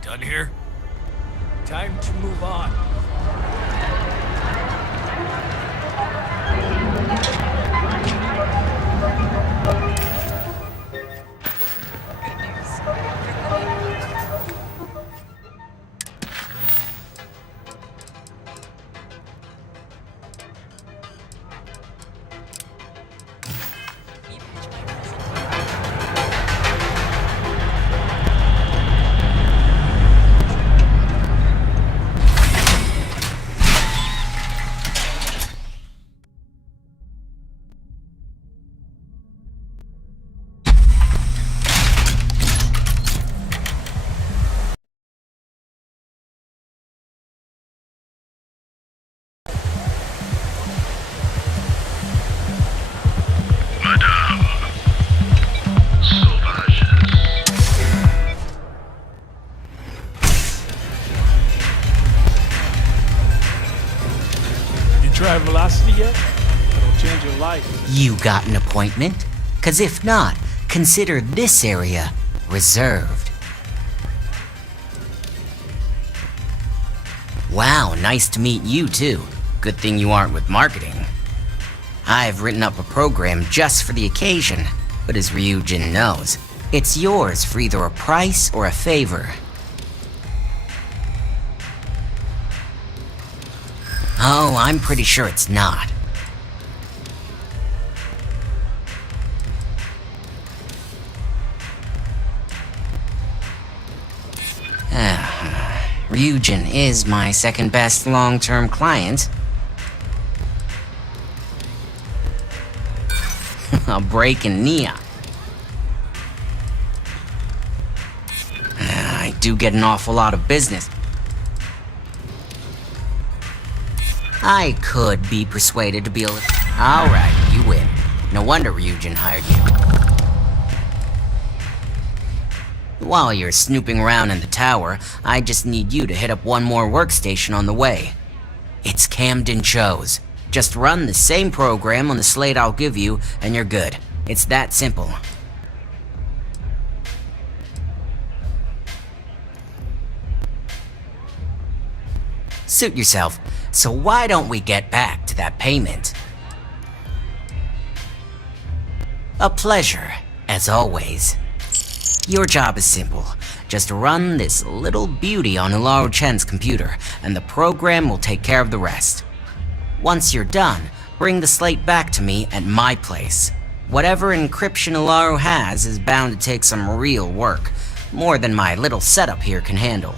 Done here? Time to move on. Try velocity yet? It'll change your life. You got an appointment? 'Cause if not, consider this area reserved. Wow, nice to meet you too. Good thing you aren't with marketing. I've written up a program just for the occasion, but as Ryujin knows, it's yours for either a price or a favor. Oh, I'm pretty sure it's not. Ryujin is my second best long-term client. A break in Nia. I do get an awful lot of business. I could be persuaded to be a little... Alright, you win. No wonder Ryujin hired you. While you're snooping around in the tower, I just need you to hit up one more workstation on the way. It's Camden Cho's. Just run the same program on the slate I'll give you, and you're good. It's that simple. Suit yourself. So why don't we get back to that payment? A pleasure, as always. Your job is simple. Just run this little beauty on Ularu Chen's computer, and the program will take care of the rest. Once you're done, bring the slate back to me at my place. Whatever encryption Ularu has is bound to take some real work, more than my little setup here can handle.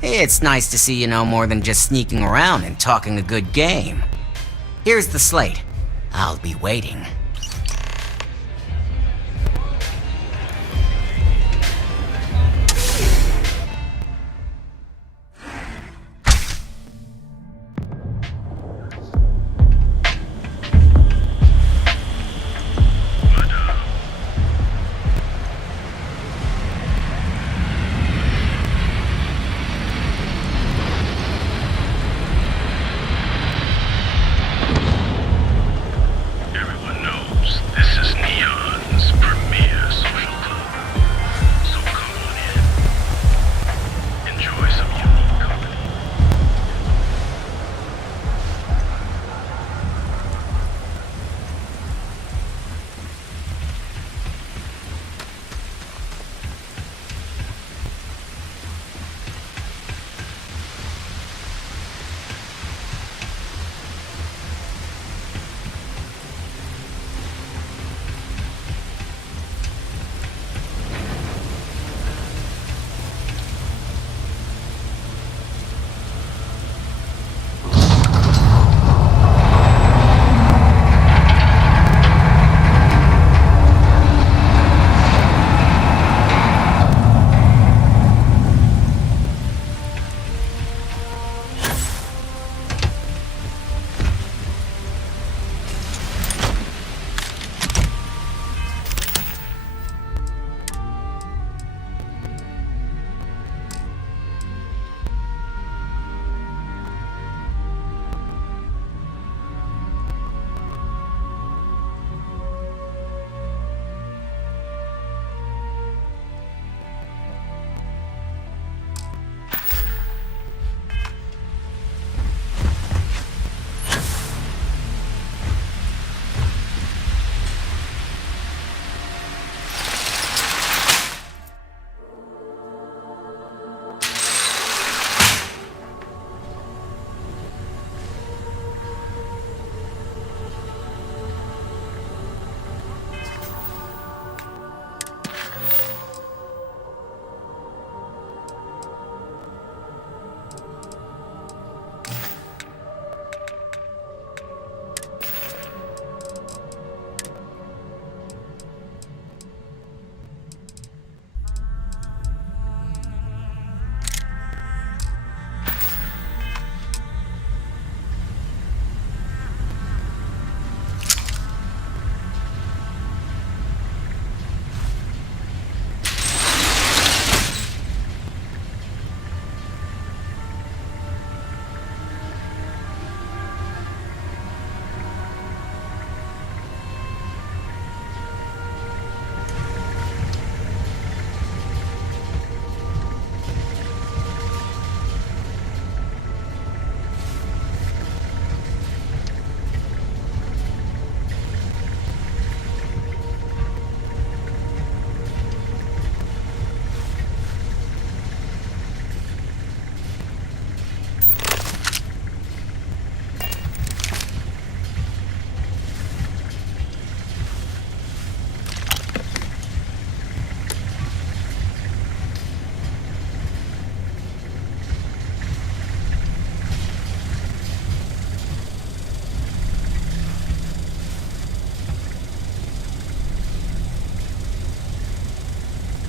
It's nice to see you know more than just sneaking around and talking a good game. Here's the slate. I'll be waiting.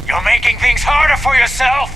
You're making things harder for yourself!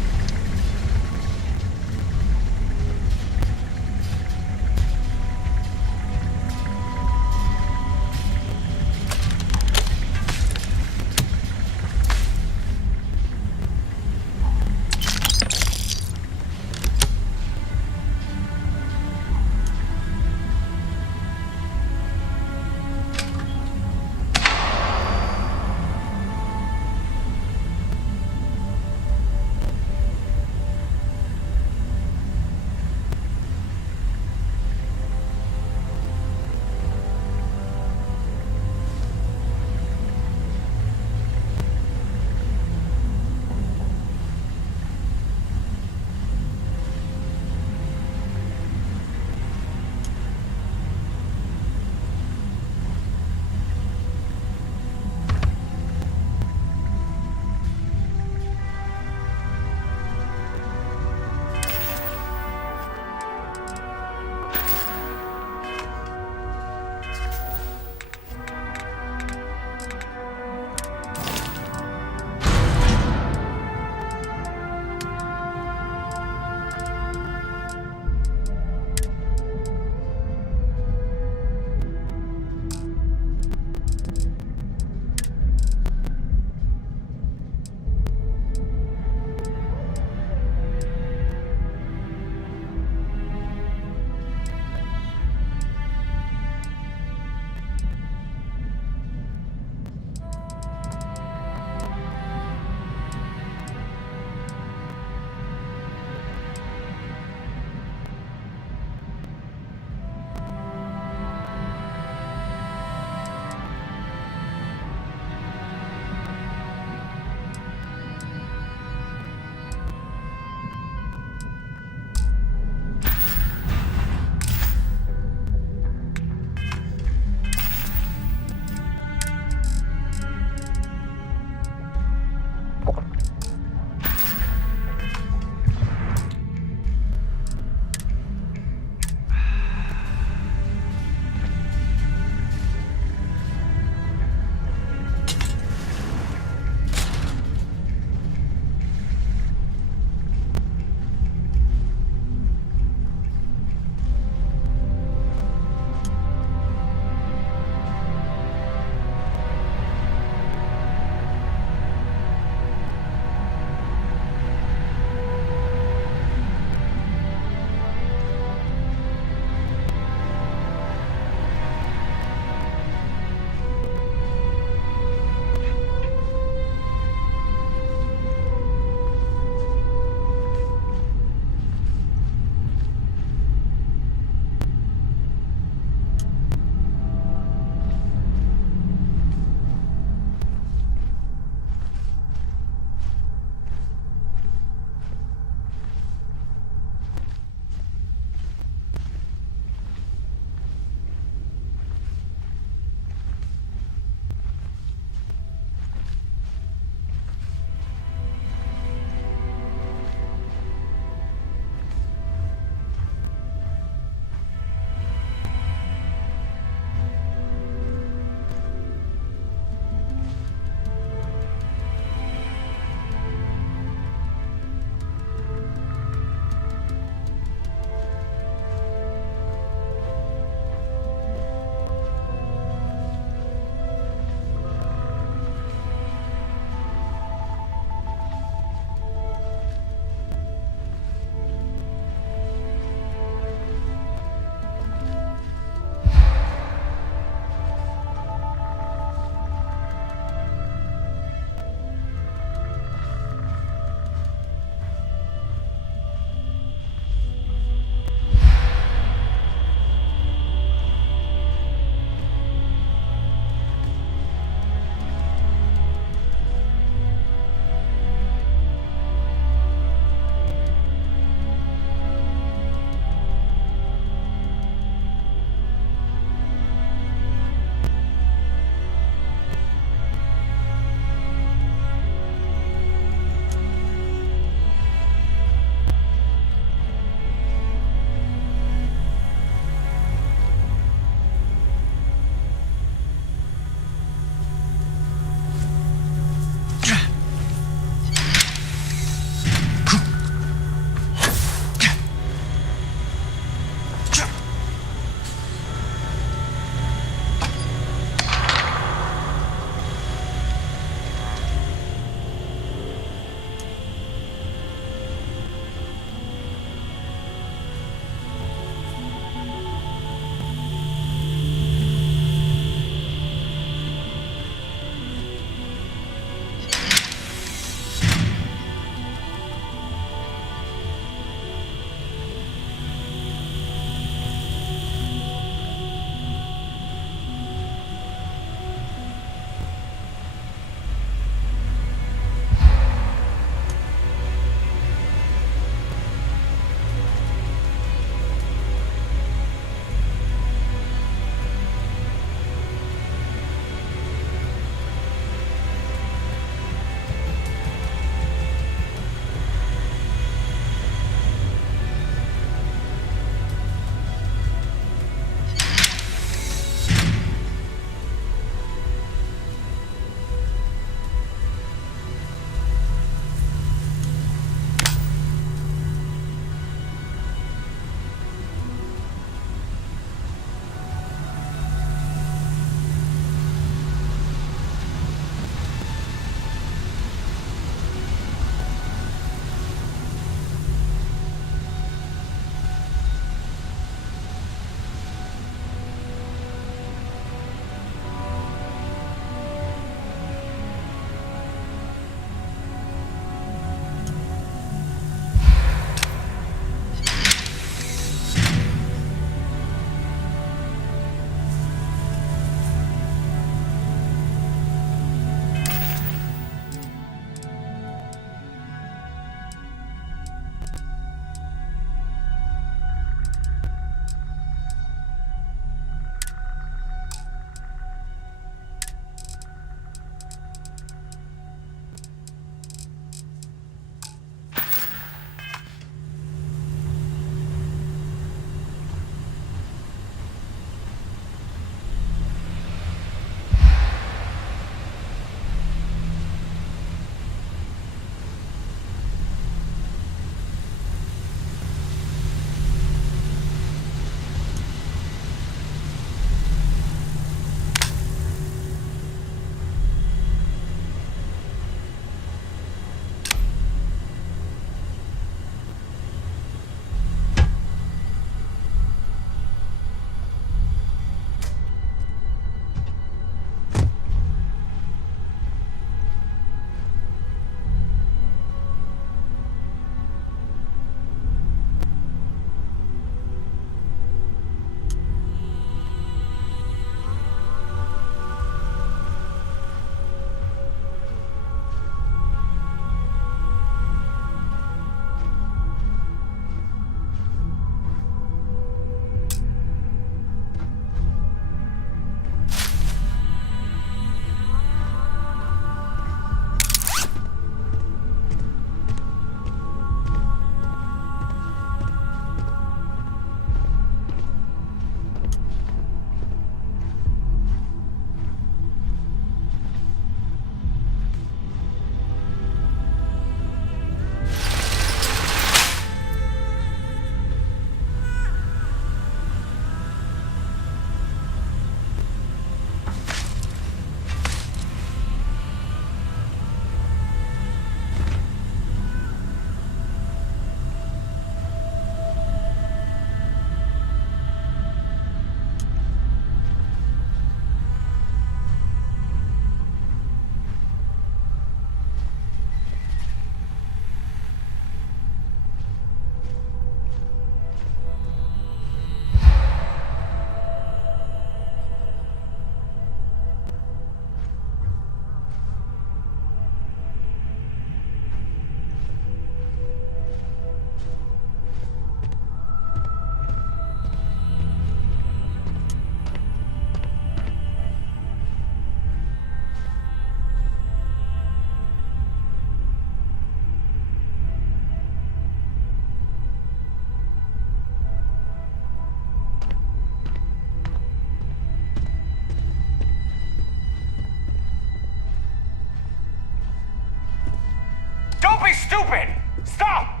stupid! Stop!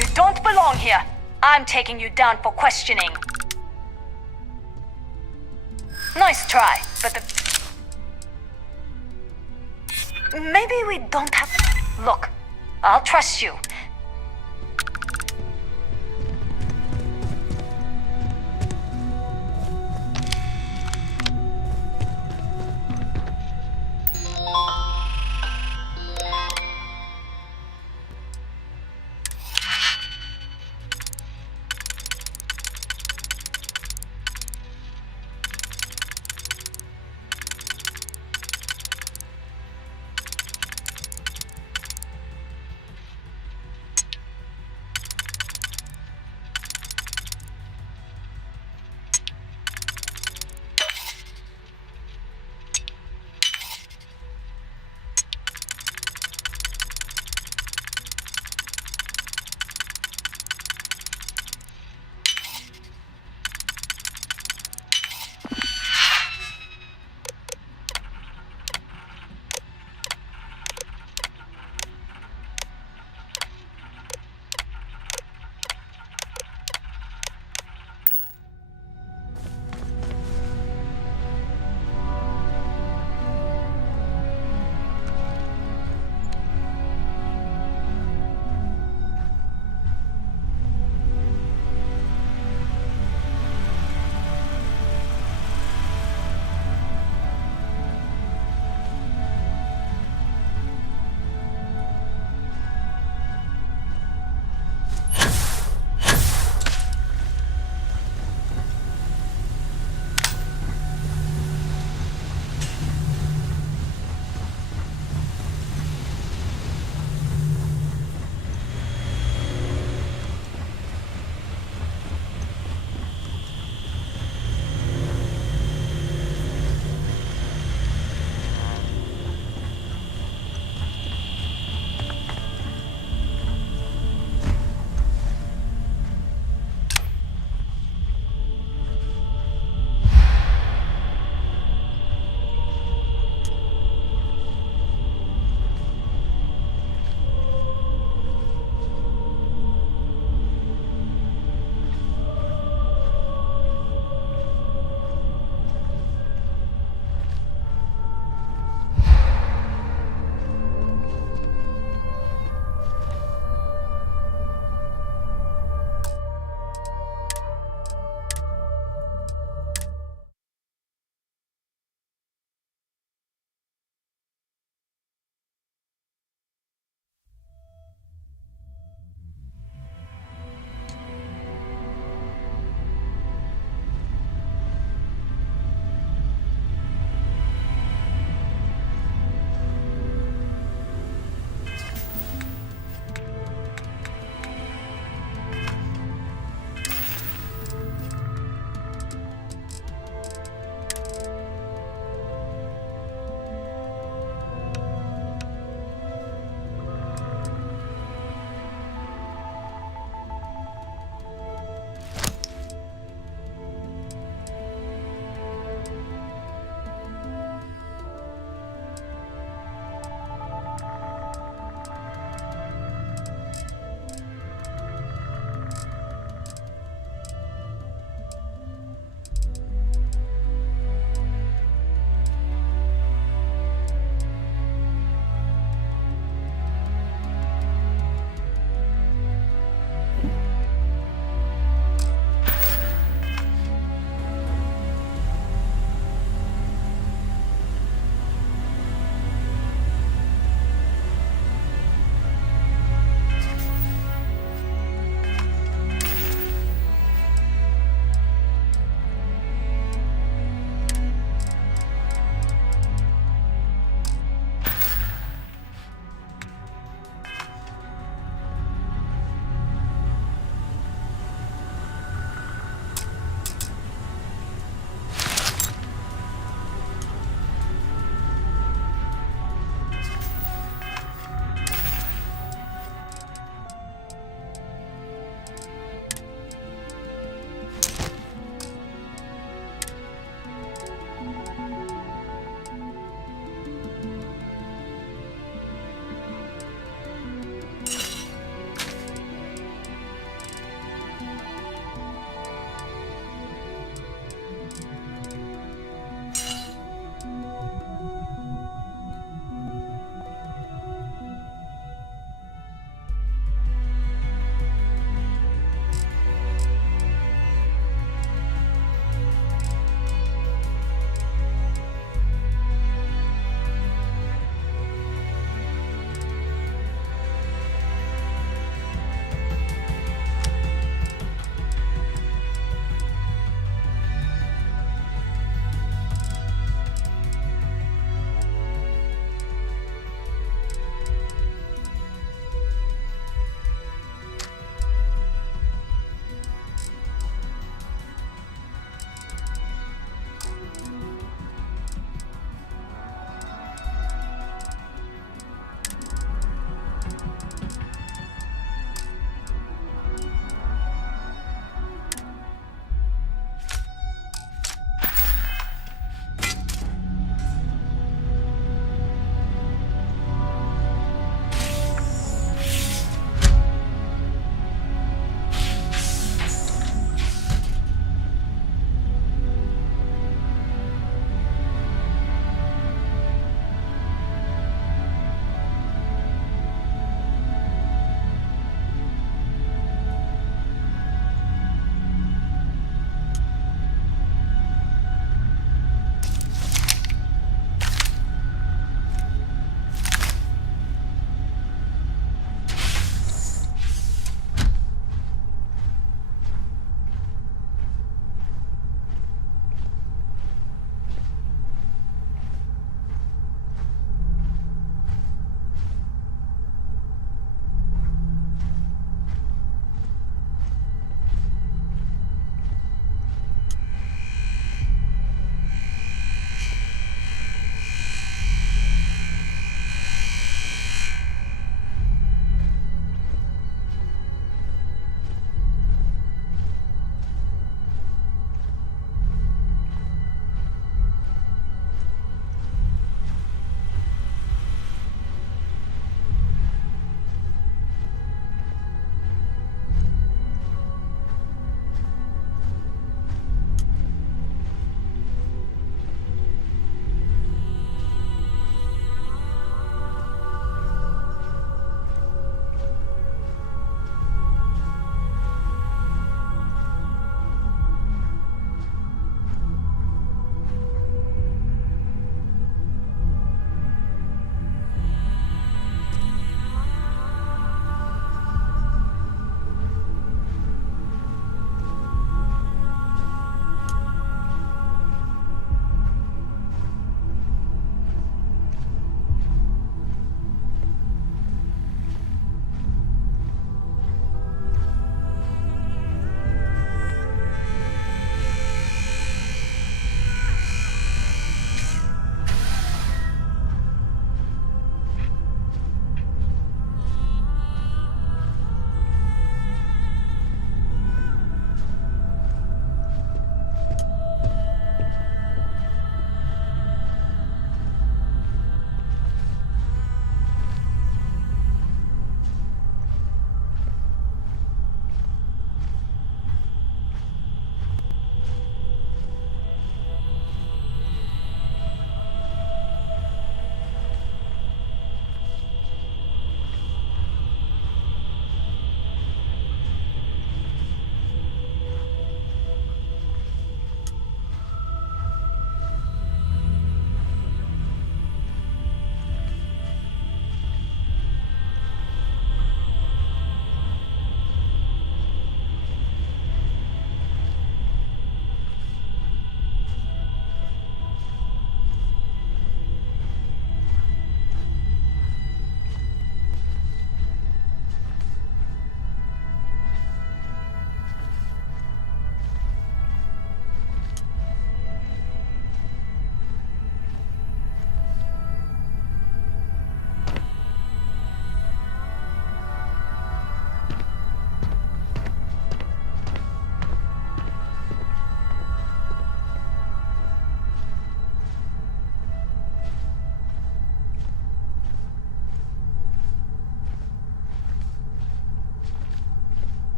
You don't belong here. I'm taking you down for questioning. Nice try, but maybe we don't have... Look, I'll trust you.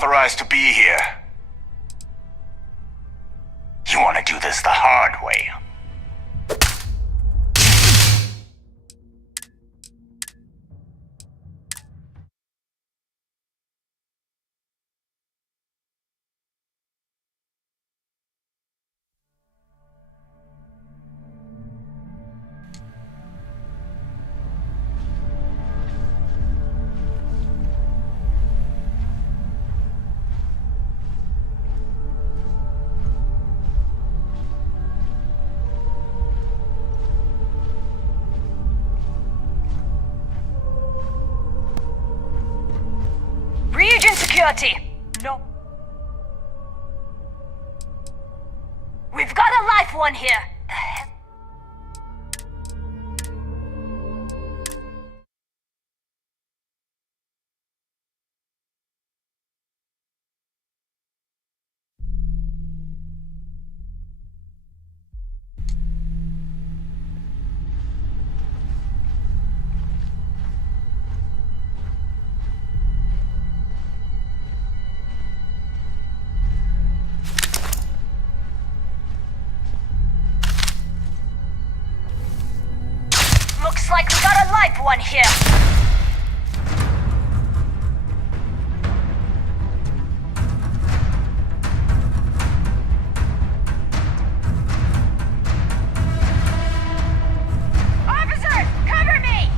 authorized to be here. You want to do this the hard way. Region security. No. We've got a live one here. The hell? Looks like we got a live one here. Officers, cover me!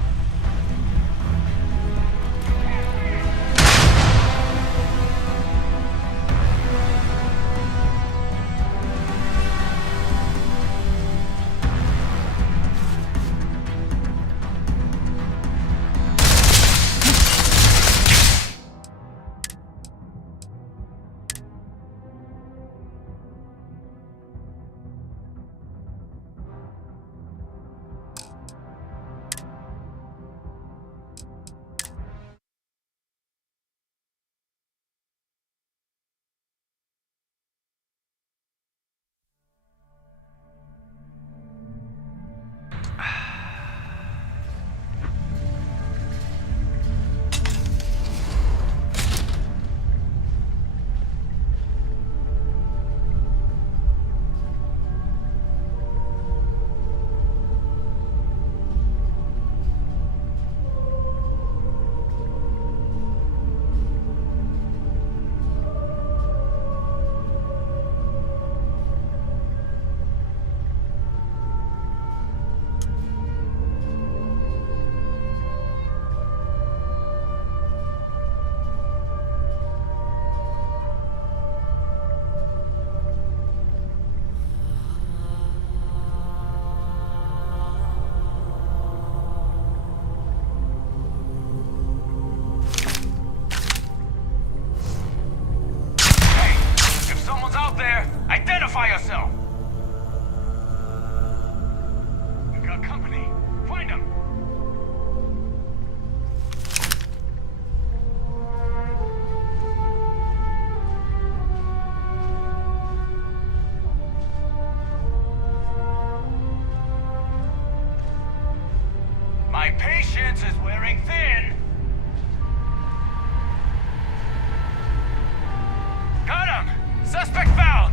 Identify yourself! We've got company. Find them! My patience is wearing thin. Got him! Suspect found!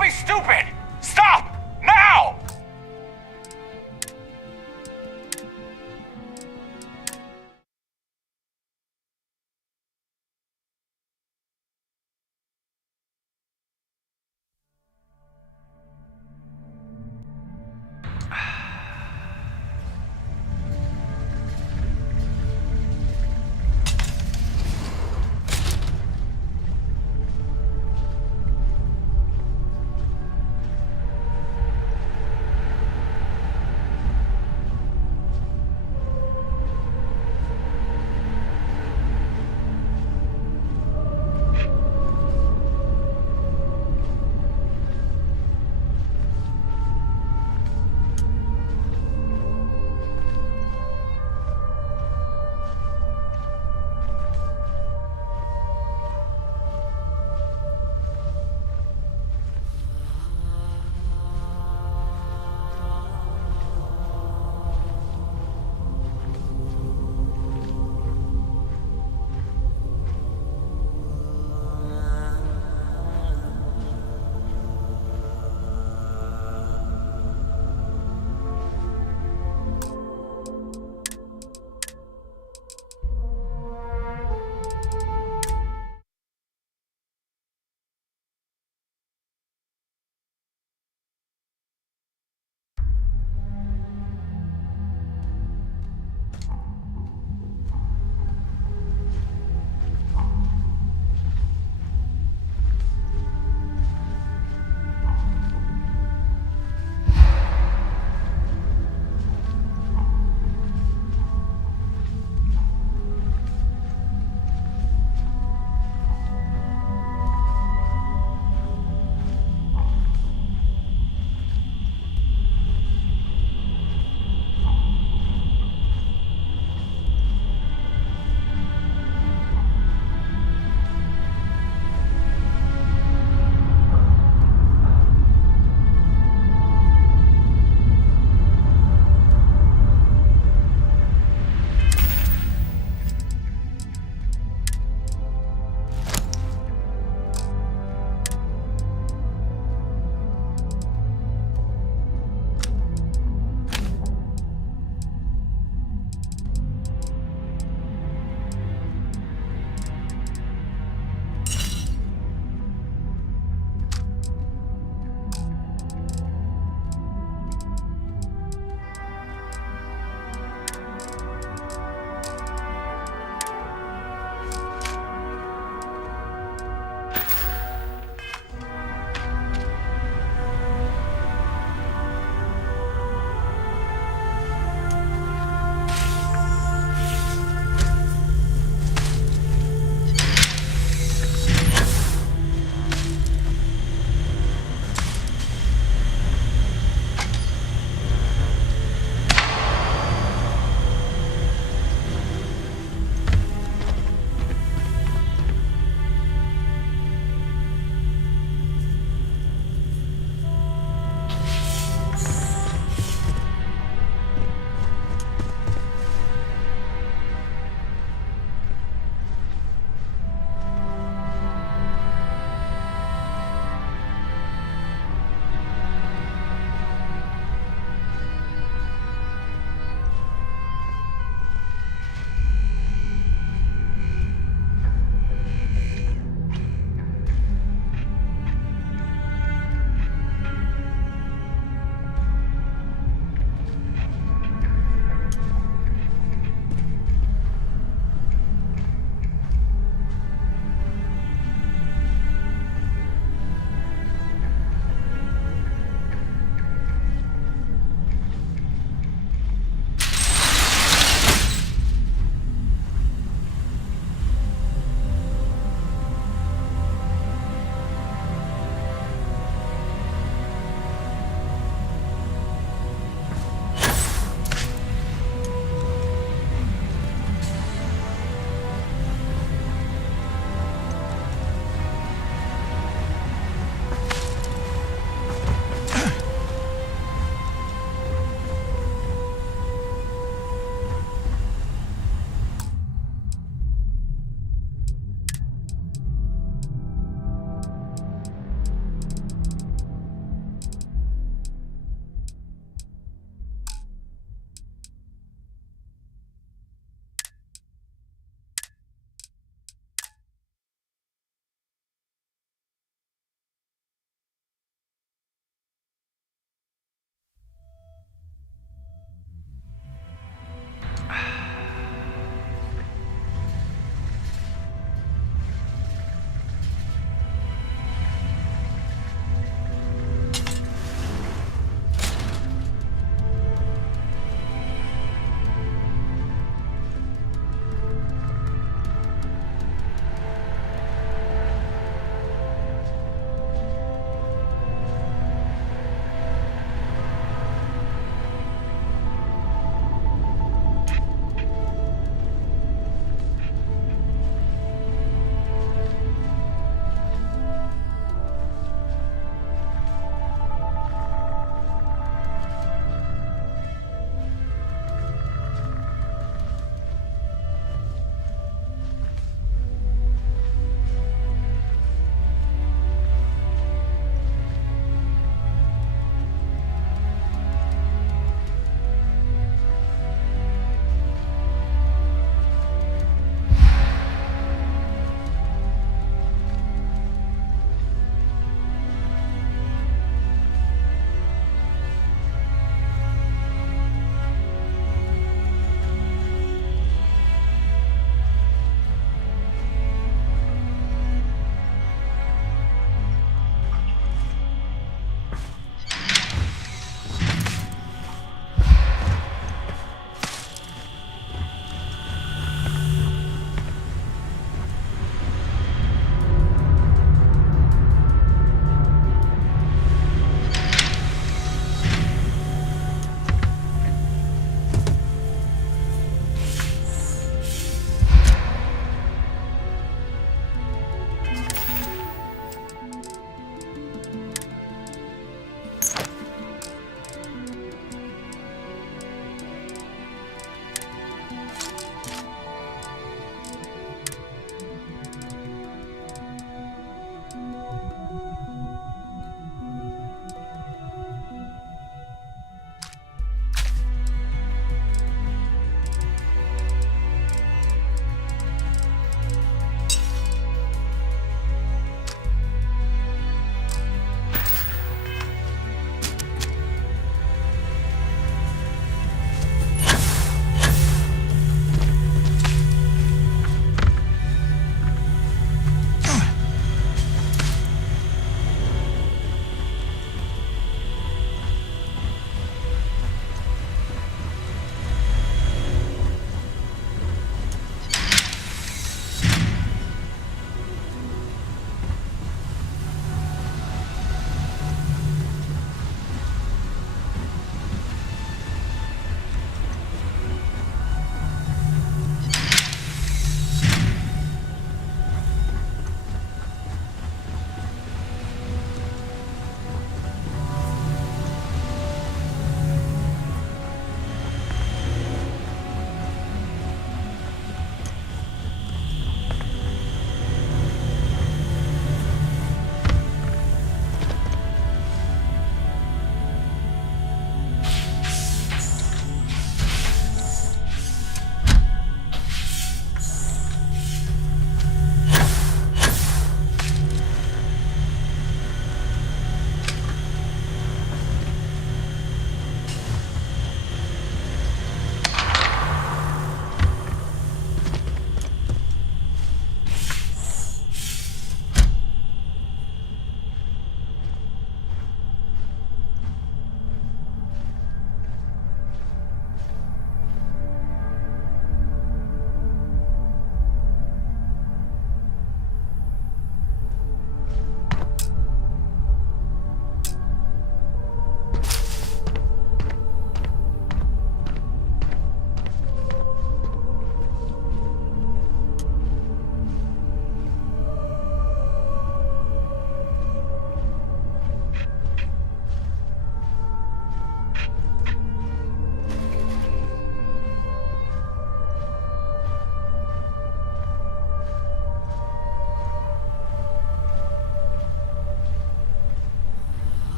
Don't be stupid! Stop! Now!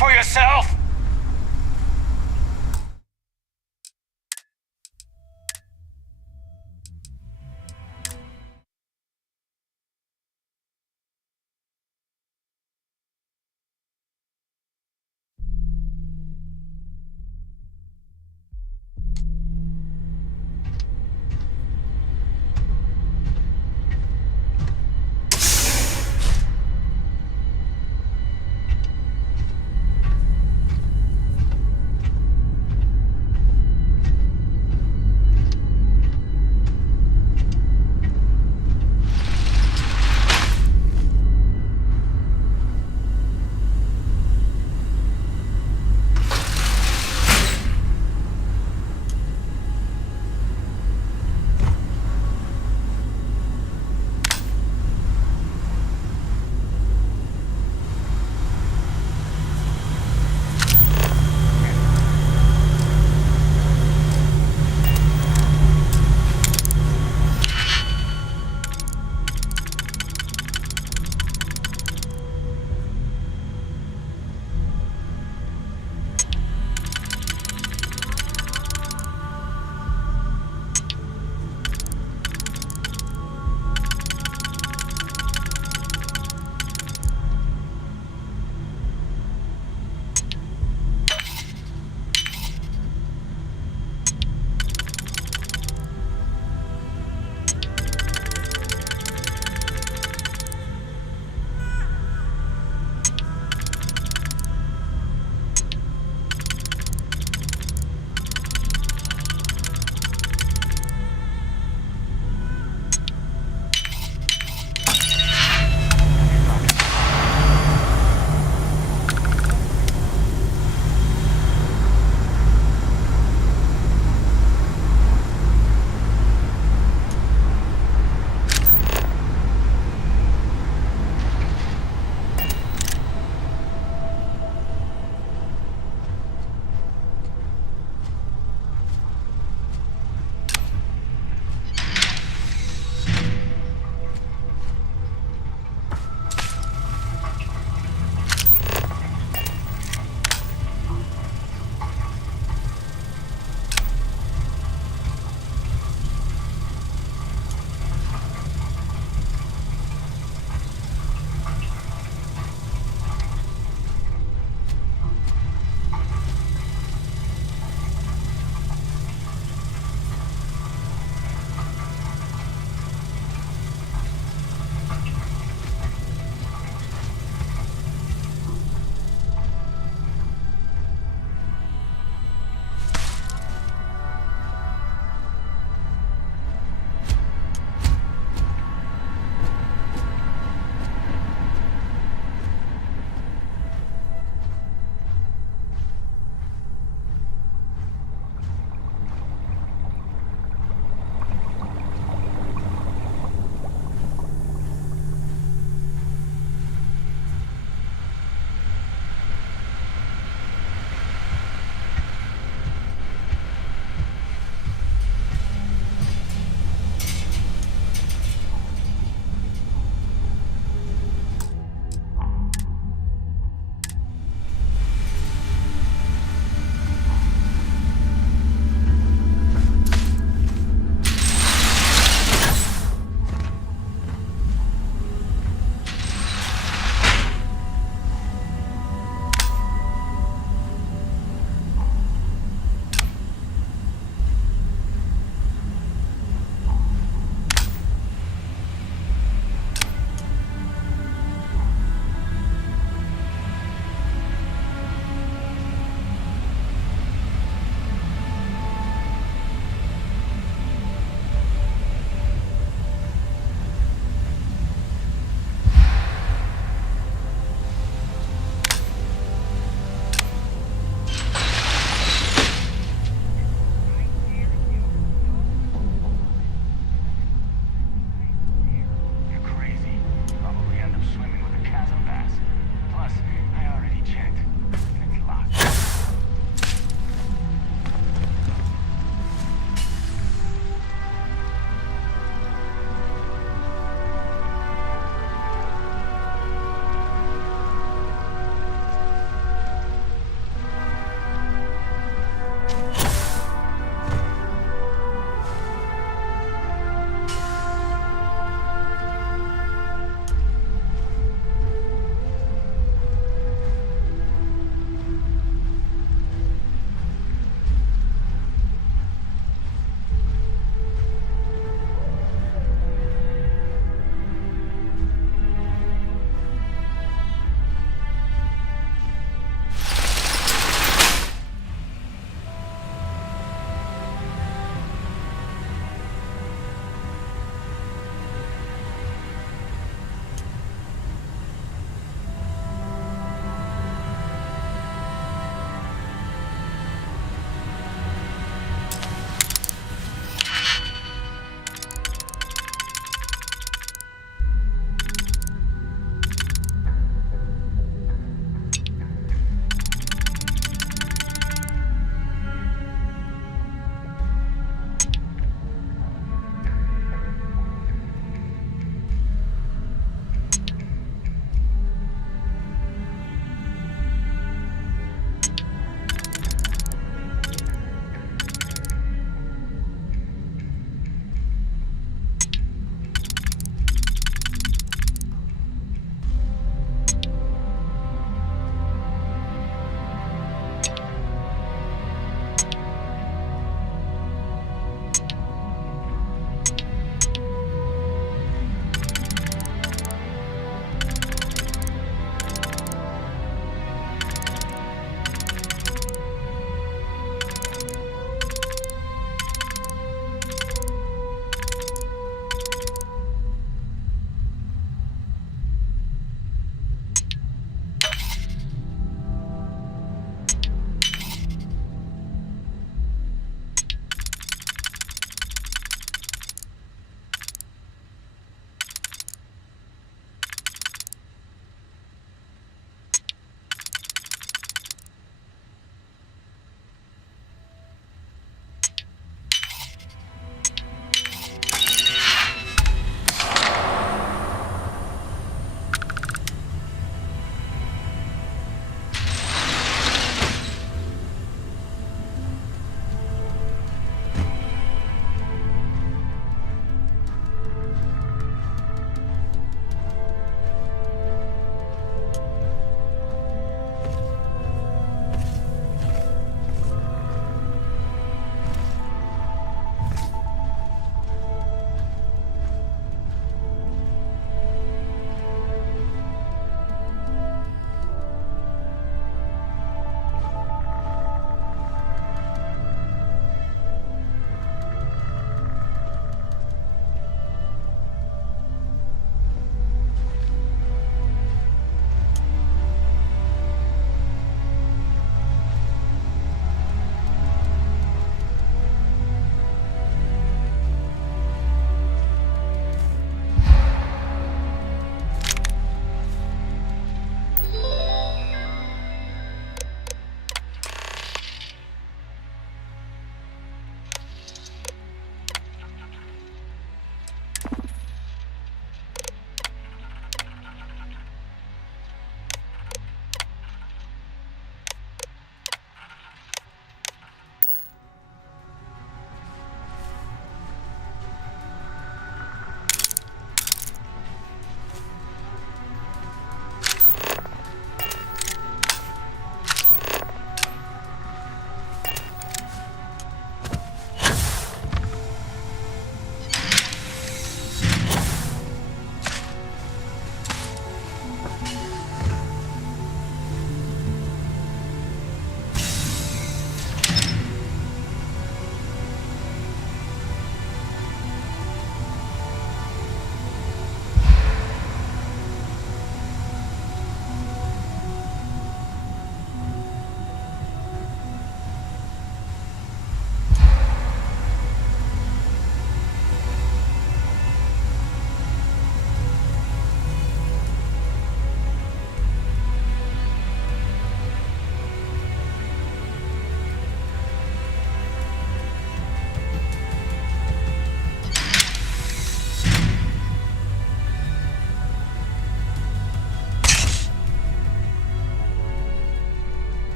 for yourself?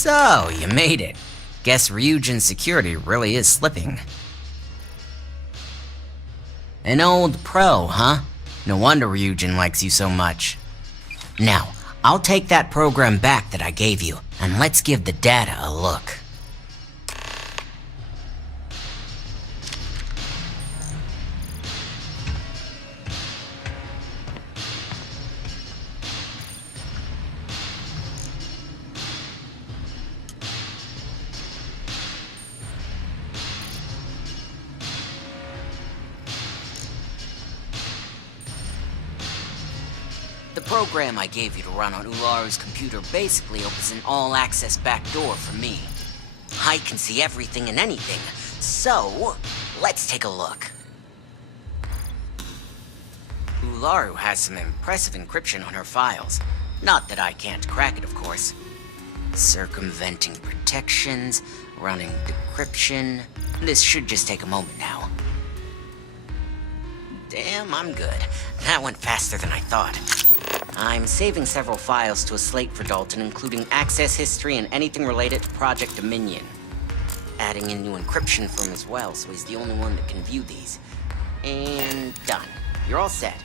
So, you made it. Guess Ryujin's security really is slipping. An old pro, huh? No wonder Ryujin likes you so much. Now, I'll take that program back that I gave you, and let's give the data a look. The program I gave you to run on Ularu's computer basically opens an all-access backdoor for me. I can see everything and anything, so let's take a look. Ularu has some impressive encryption on her files. Not that I can't crack it, of course. Circumventing protections, running decryption. This should just take a moment now. Damn, I'm good. That went faster than I thought. I'm saving several files to a slate for Dalton, including access history and anything related to Project Dominion. Adding in new encryption for him as well, so he's the only one that can view these. And done. You're all set.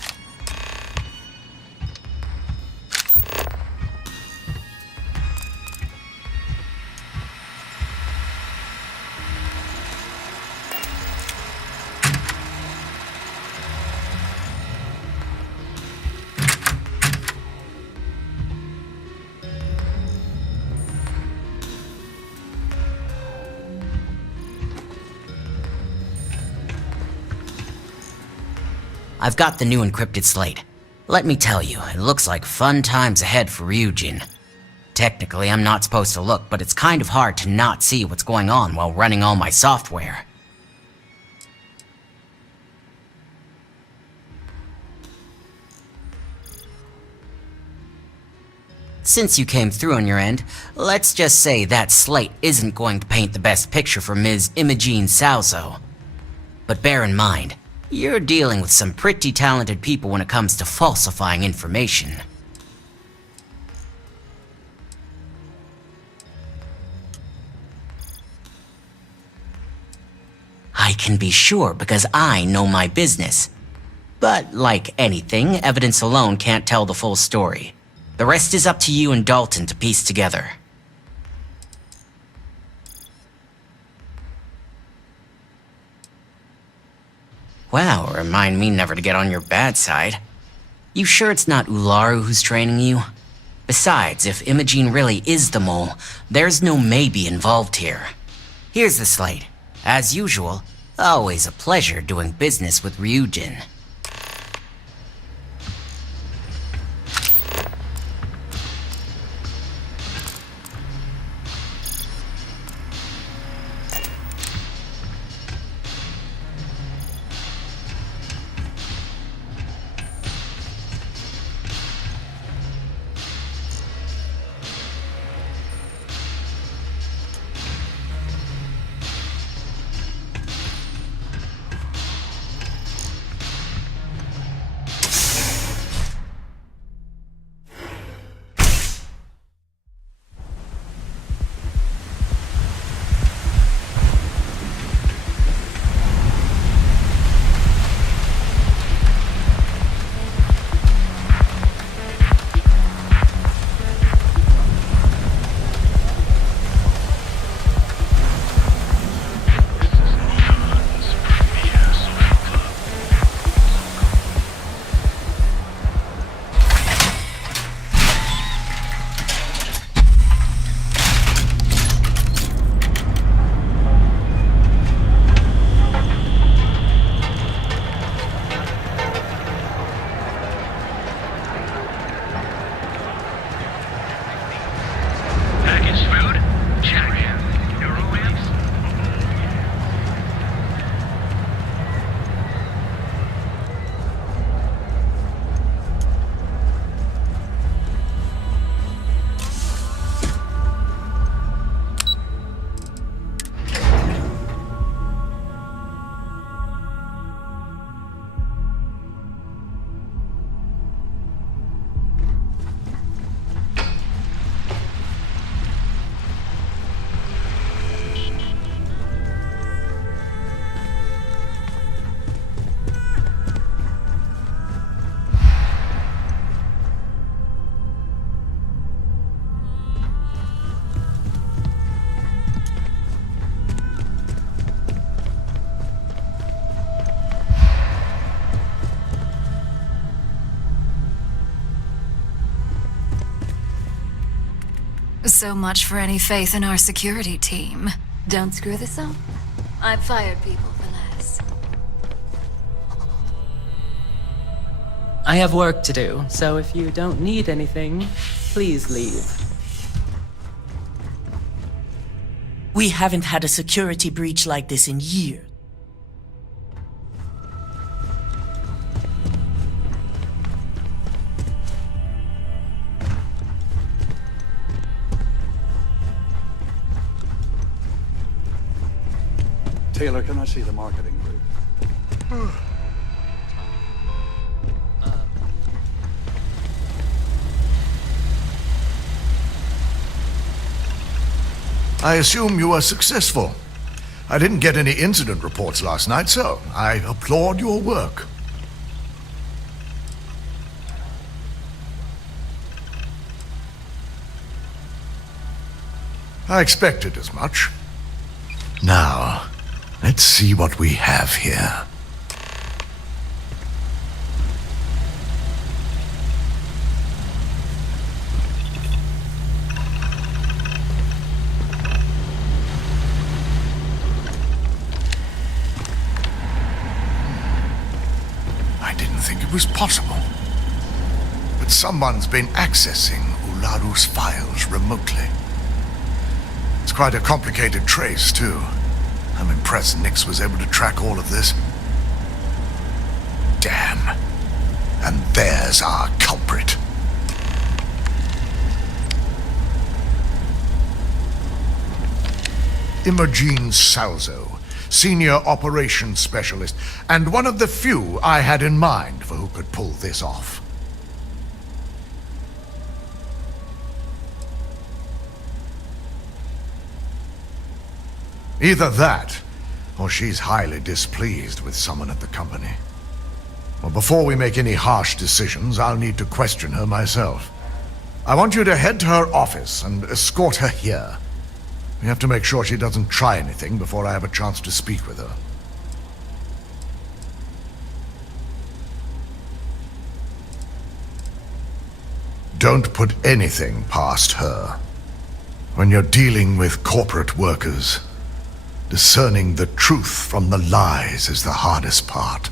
I've got the new encrypted slate. Let me tell you, it looks like fun times ahead for Ryujin. Technically, I'm not supposed to look, but it's kind of hard to not see what's going on while running all my software. Since you came through on your end, let's just say that slate isn't going to paint the best picture for Ms. Imogene Salzo. But bear in mind, you're dealing with some pretty talented people when it comes to falsifying information. I can be sure because I know my business. But like anything, evidence alone can't tell the full story. The rest is up to you and Dalton to piece together. Wow, remind me never to get on your bad side. You sure it's not Ularu who's training you? Besides, if Imogene really is the mole, there's no maybe involved here. Here's the slate. As usual, always a pleasure doing business with Ryujin. So much for any faith in our security team. Don't screw this up. I've fired people for less. I have work to do, so if you don't need anything, please leave. We haven't had a security breach like this in years. Taylor, can I see the marketing group? I assume you were successful. I didn't get any incident reports last night, so I applaud your work. I expected as much. Now, let's see what we have here. I didn't think it was possible. But someone's been accessing Ularu's files remotely. It's quite a complicated trace, too. I'm impressed Nix was able to track all of this. Damn. And there's our culprit. Imogene Salzo, Senior Operations Specialist, and one of the few I had in mind for who could pull this off. Either that, or she's highly displeased with someone at the company. Well, before we make any harsh decisions, I'll need to question her myself. I want you to head to her office and escort her here. We have to make sure she doesn't try anything before I have a chance to speak with her. Don't put anything past her. When you're dealing with corporate workers, discerning the truth from the lies is the hardest part.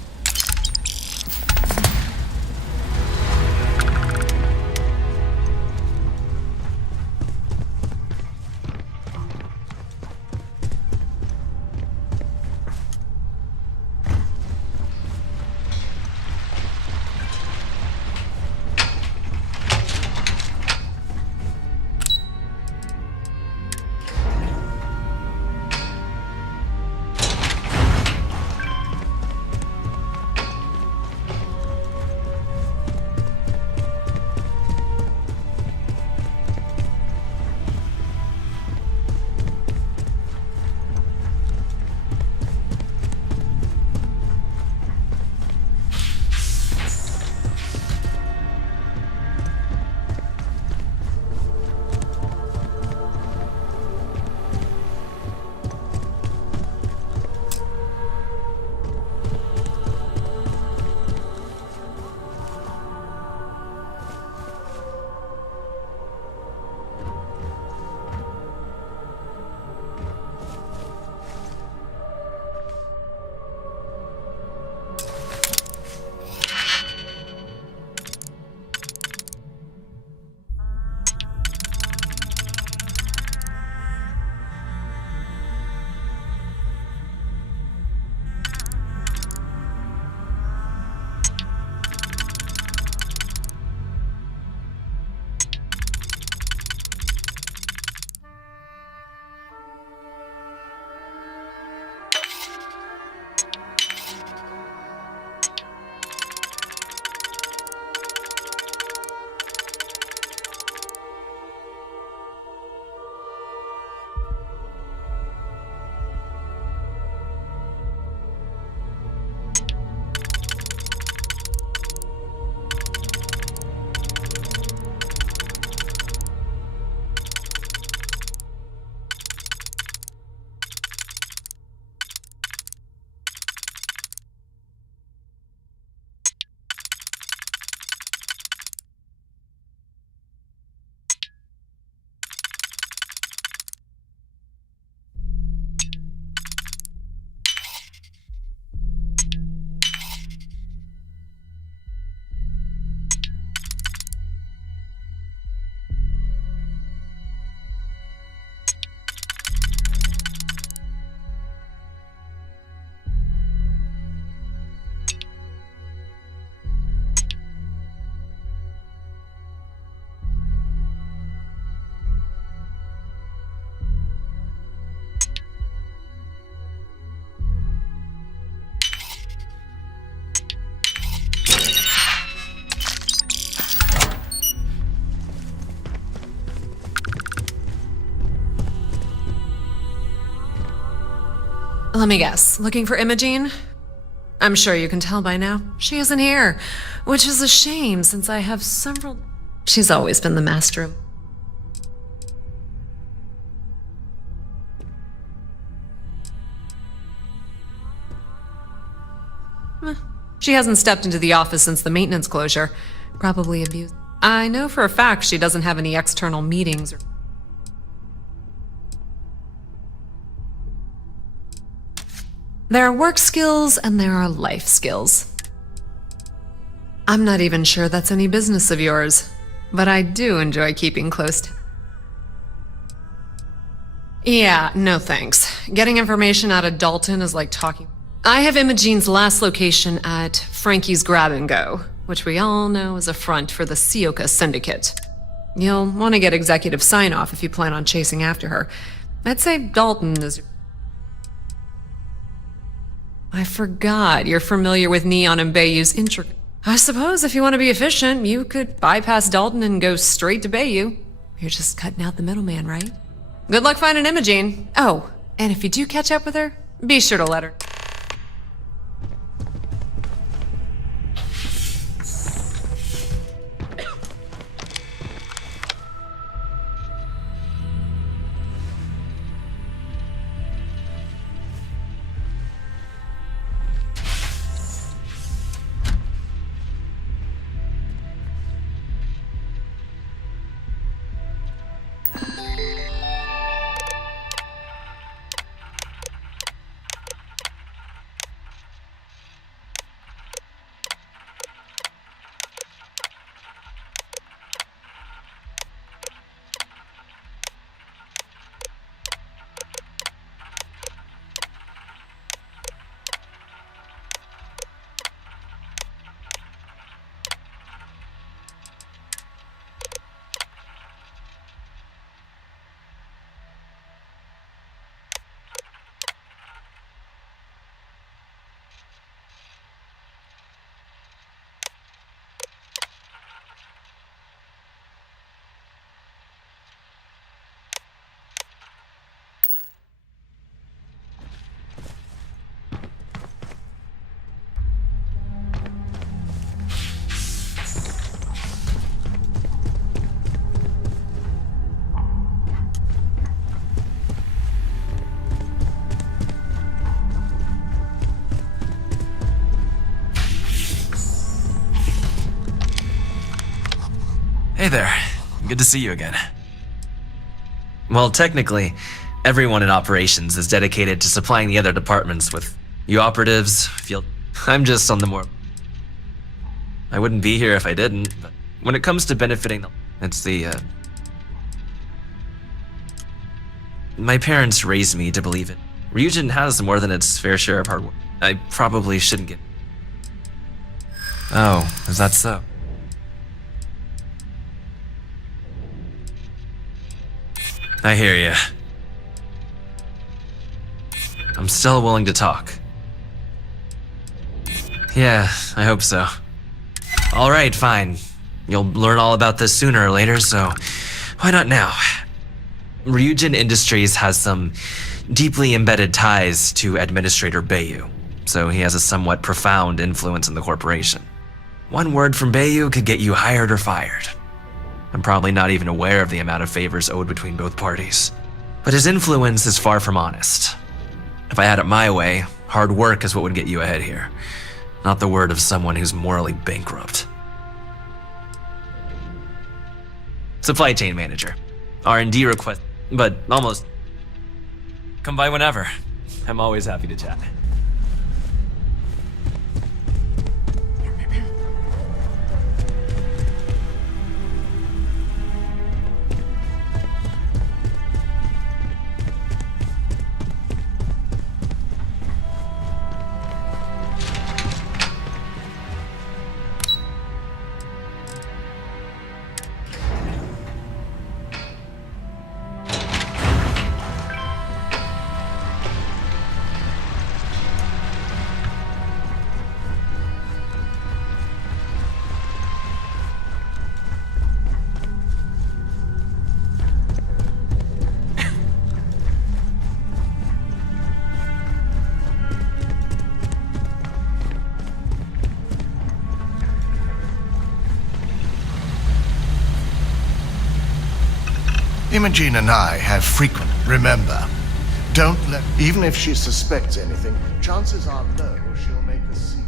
Let me guess. Looking for Imogene? I'm sure you can tell by now. She isn't here, which is a shame since I have several... She's always been the master of... She hasn't stepped into the office since the maintenance closure. Probably abused. I know for a fact she doesn't have any external meetings or... There are work skills and there are life skills. I'm not even sure that's any business of yours, but I do enjoy keeping close to... Yeah, no thanks. Getting information out of Dalton is like talking... I have Imogene's last location at Frankie's Grab and Go, which we all know is a front for the Sioka Syndicate. You'll want to get executive sign-off if you plan on chasing after her. I'd say Dalton is... I forgot you're familiar with Neon and Bayou's intricate... I suppose if you want to be efficient, you could bypass Dalton and go straight to Bayou. You're just cutting out the middleman, right? Good luck finding Imogene. Oh, and if you do catch up with her, be sure to let her... Hey there. Good to see you again. Well, technically, everyone in operations is dedicated to supplying the other departments with you operatives, field... I'm just on the more... I wouldn't be here if I didn't, but when it comes to benefiting the... It's the, My parents raised me to believe it. Ryujin has more than its fair share of hard work. I probably shouldn't get... Oh, is that so? I hear ya. I'm still willing to talk. Yeah, I hope so. Alright, fine. You'll learn all about this sooner or later, so why not now? Ryujin Industries has some deeply embedded ties to Administrator Bayou, so he has a somewhat profound influence in the corporation. One word from Bayou could get you hired or fired. I'm probably not even aware of the amount of favors owed between both parties. But his influence is far from honest. If I had it my way, hard work is what would get you ahead here, not the word of someone who's morally bankrupt. Supply chain manager. R&D request, but almost. Come by whenever. I'm always happy to chat. Imogen and I have frequent. Remember, don't let. Even if she suspects anything, chances are low she'll make a scene.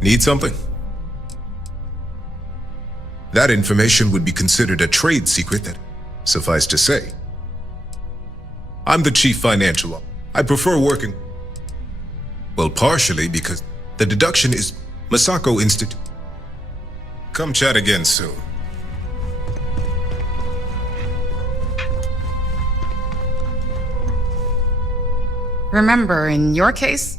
Need something? That information would be considered a trade secret that, suffice to say. I'm the chief financial officer. I prefer working, well, partially because the deduction is Masako Institute. Come chat again soon. Remember, in your case,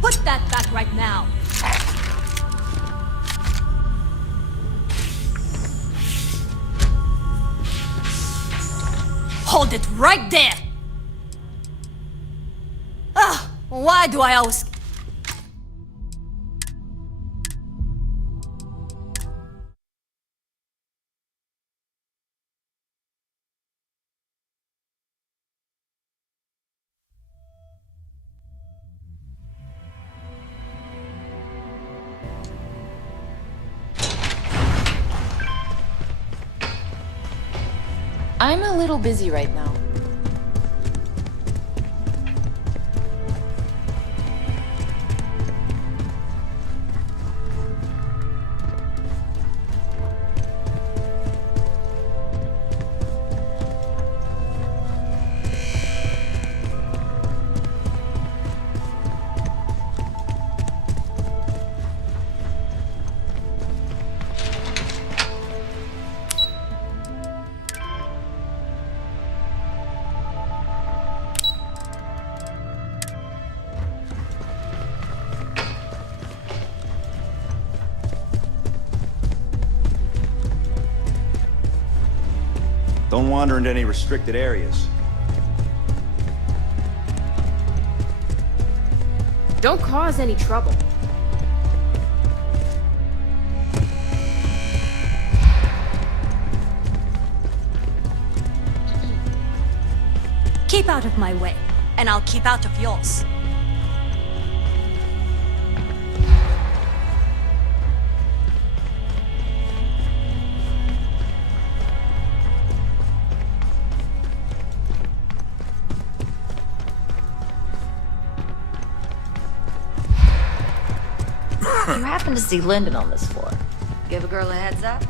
Put that back right now. Hold it right there. Ah, why do I always... I'm a little busy right now. Don't wander into any restricted areas. Don't cause any trouble. Keep out of my way, and I'll keep out of yours. You happen to see Lyndon on this floor. Give a girl a heads up?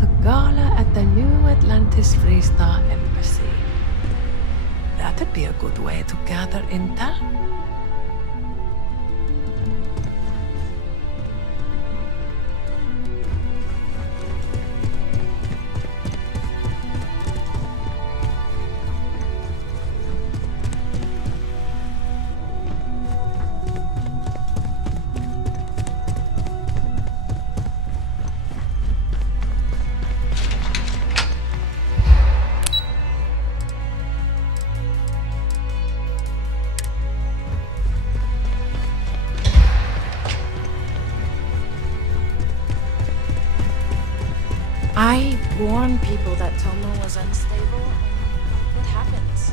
A gala at the new Atlantis Freestar Embassy. That'd be a good way to gather intel. I warned people that Tomo was unstable, and what happens?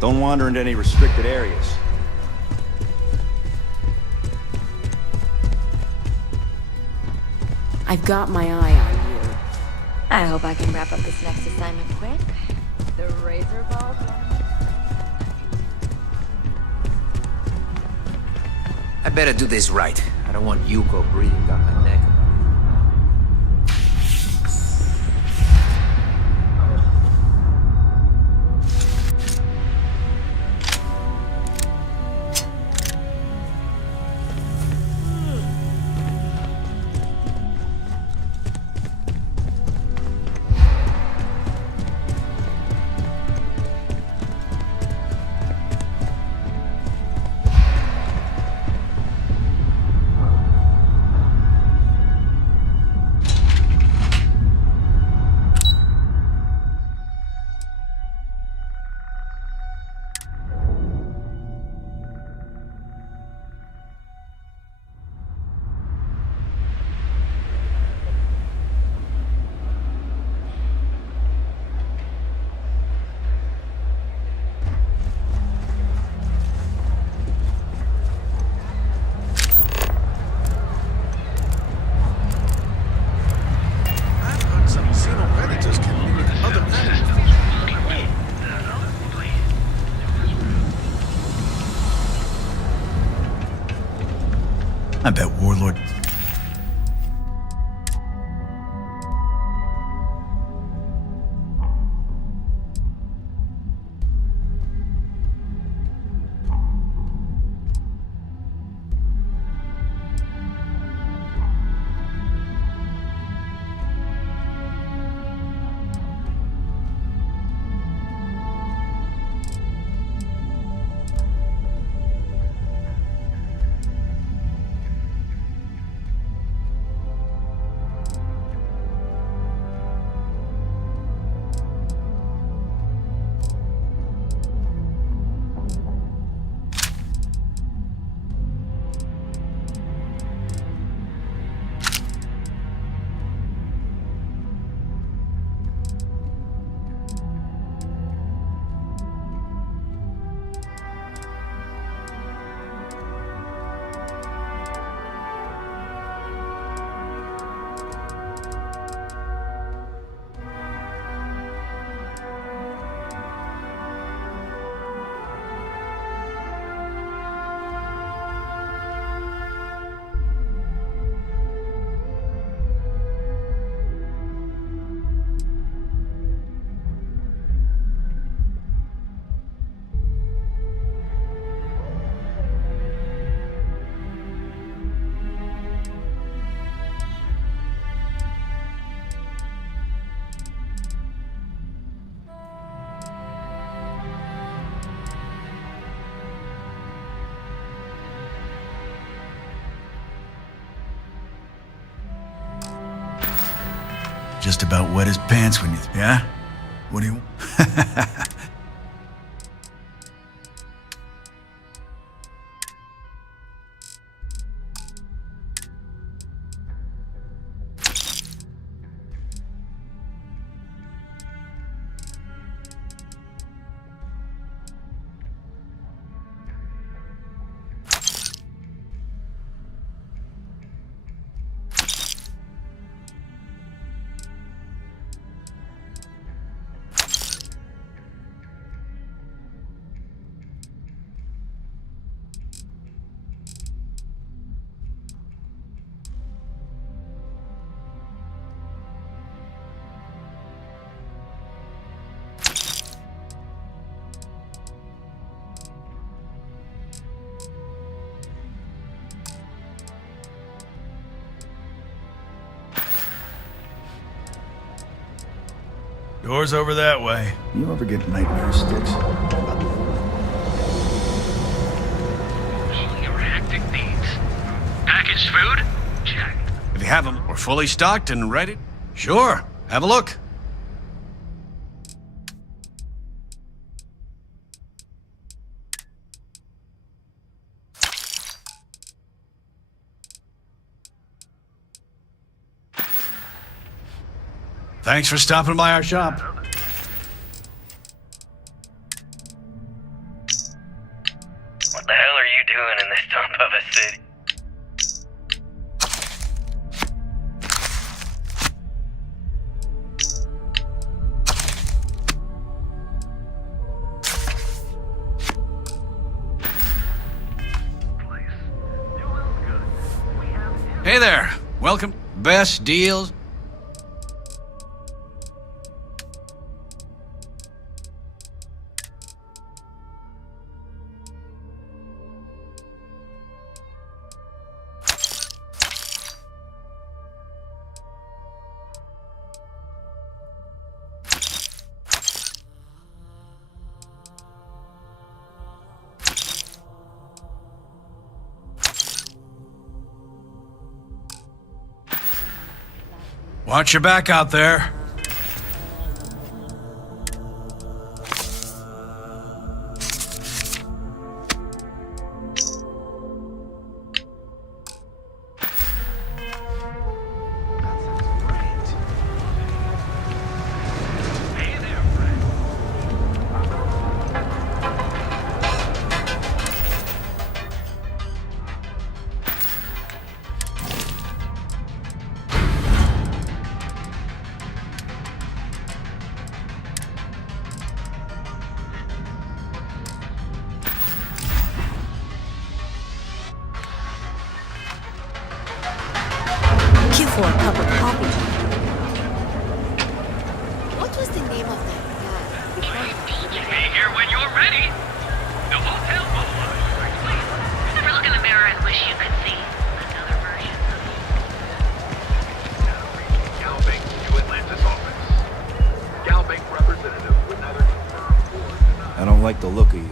Don't wander into any restricted areas. I've got my eye on you. I hope I can wrap up this next assignment quick. The razor ball tournament. I better do this right. I don't want Yuko breathing down my neck. I bet Warlord... Just about wet his pants when you... Yeah? What do you... Door's over that way. You ever get nightmare sticks? Your hectic needs. Packaged food? Check. If you have them, we're fully stocked and ready. Sure, have a look. Thanks for stopping by our shop. What the hell are you doing in this dump of a city? Hey there. Welcome. Best deals. Watch your back out there. For a cup of coffee. What was the name of that guy? You'll be here when you're ready. The hotel will. Please. Never look in the mirror and wish you could see another version of you. Galbank to Atlantis office. Galbank representative would neither confirm or deny. I don't like the look of you.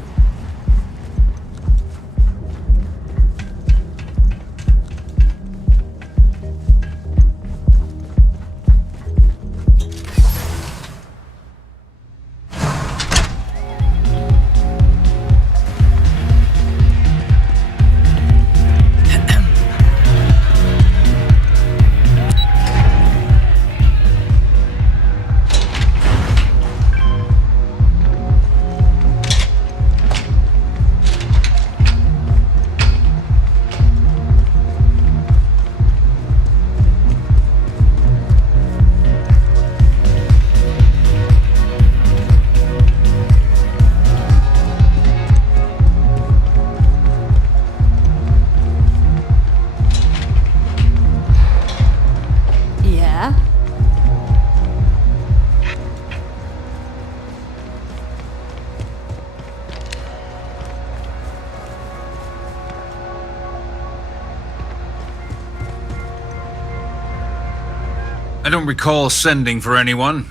I don't recall sending for anyone.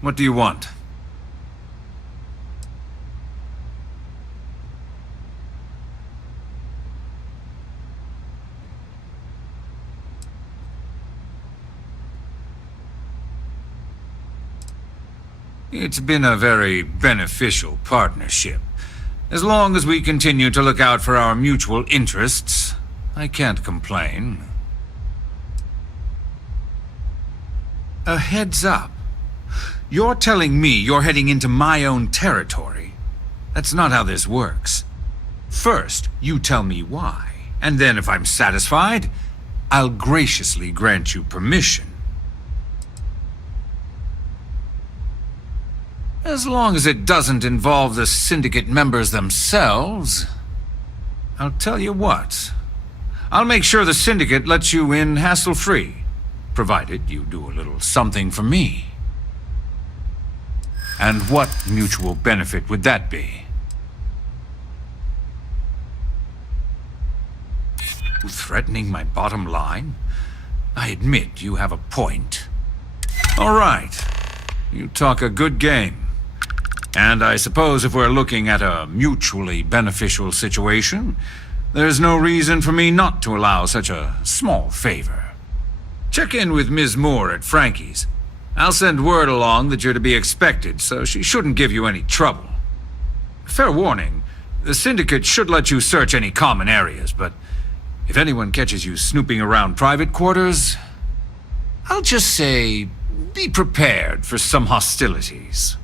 What do you want? It's been a very beneficial partnership. As long as we continue to look out for our mutual interests, I can't complain. A heads up. You're telling me you're heading into my own territory. That's not how this works. First, you tell me why, and then if I'm satisfied, I'll graciously grant you permission. As long as it doesn't involve the syndicate members themselves, I'll tell you what. I'll make sure the syndicate lets you in hassle-free, provided you do a little something for me. And what mutual benefit would that be? Threatening my bottom line? I admit you have a point. All right. You talk a good game. And I suppose if we're looking at a mutually beneficial situation, there's no reason for me not to allow such a small favor. Check in with Ms. Moore at Frankie's. I'll send word along that you're to be expected, so she shouldn't give you any trouble. Fair warning, the Syndicate should let you search any common areas, but if anyone catches you snooping around private quarters, I'll just say, be prepared for some hostilities.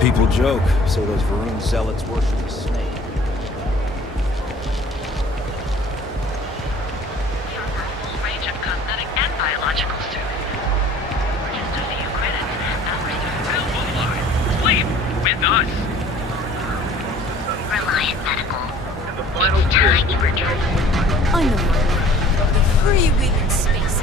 People joke, say those Varun zealots worship a snake. Full range of cosmetic and biological services. For just a few credits, Sleep with us. Reliant Medical. It's time you were driving. I know. The freewheeling spaces.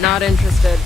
Not interested.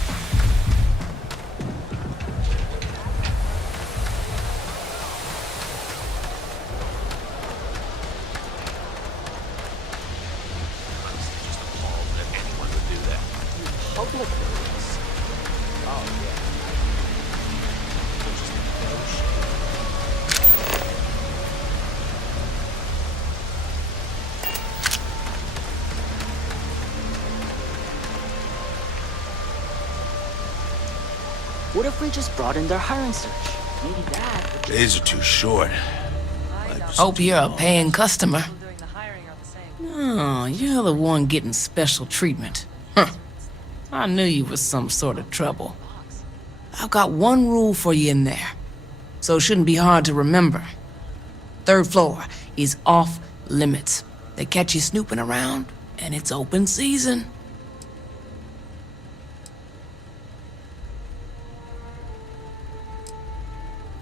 What if we just broadened our hiring search? Maybe that. Days are too short. Hope you're a paying customer. Oh, you're the one getting special treatment. Huh. I knew you was some sort of trouble. I've got one rule for you in there, so it shouldn't be hard to remember. 3rd floor is off limits. They catch you snooping around, And it's open season.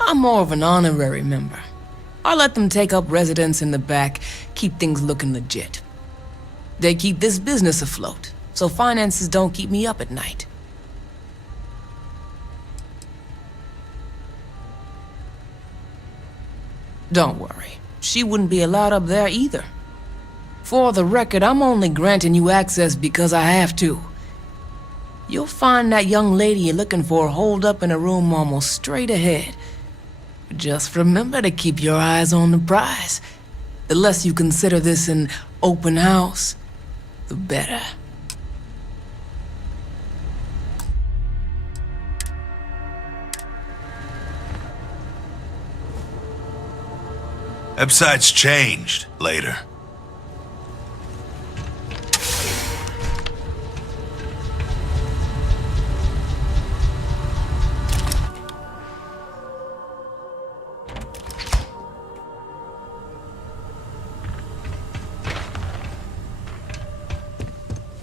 I'm more of an honorary member. I let them take up residence in the back, keep things looking legit. They keep this business afloat, so finances don't keep me up at night. Don't worry, she wouldn't be allowed up there either. For the record, I'm only granting you access because I have to. You'll find that young lady you're looking for holed up in a room almost straight ahead. Just remember to keep your eyes on the prize. The less you consider this an open house, the better. Website's changed later.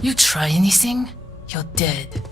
You try anything, you're dead.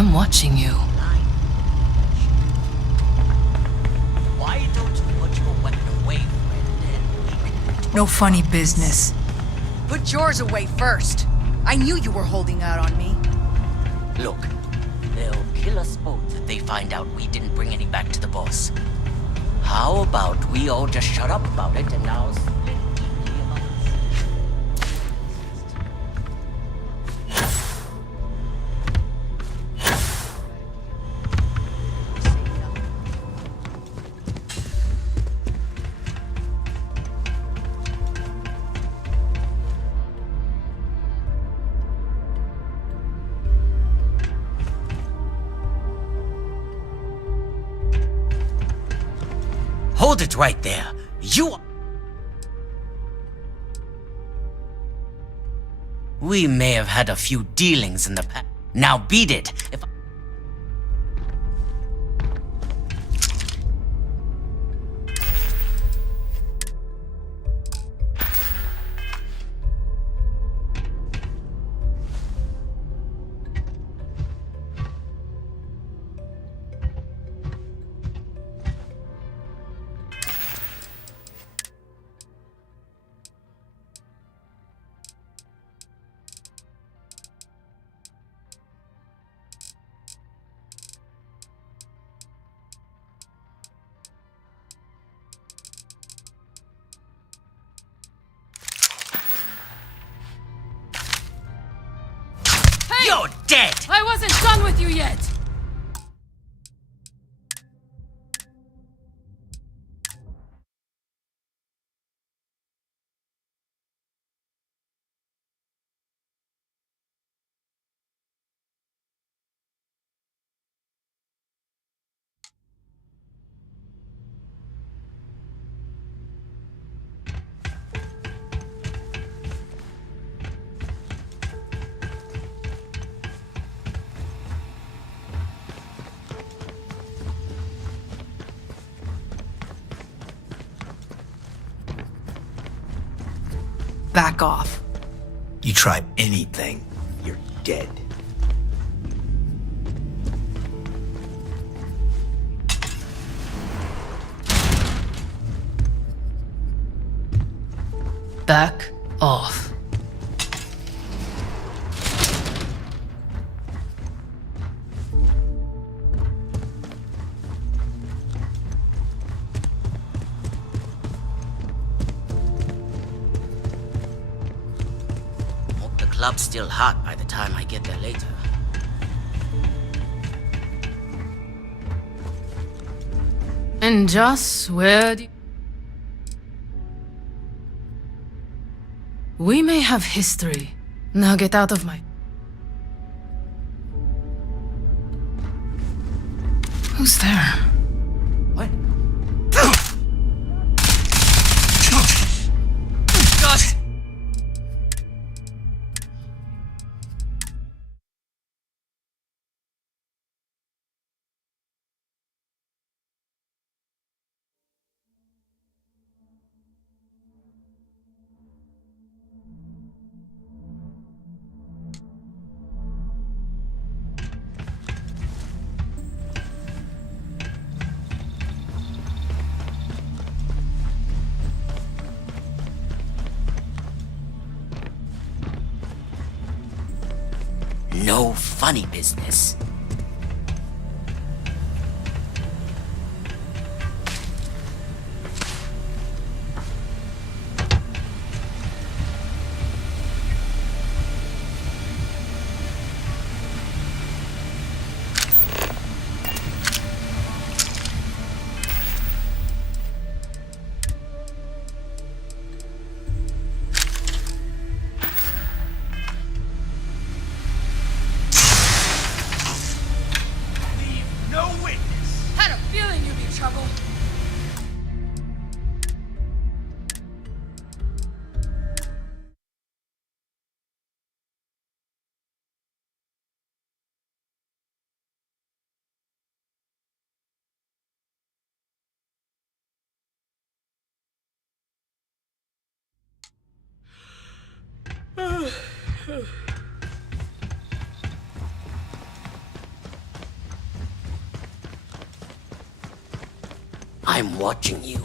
I'm watching you. Why don't you put your weapon away, friend? No funny business. Put yours away first. I knew you were holding out on me. Look, they'll kill us both if they find out we didn't bring any back to the boss. How about we all just shut up about it and now split equally among us? Hold it right there. We may have had a few dealings in the past. Now beat it. If You're dead! I wasn't done with you yet! Back off. You try anything, you're dead. Back off. Hope the club's still hot by the time I get there later. And just where do we may have history. Now get out of my... Who's there? What? God! No funny business. Had a feeling you'd be in trouble. I'm watching you.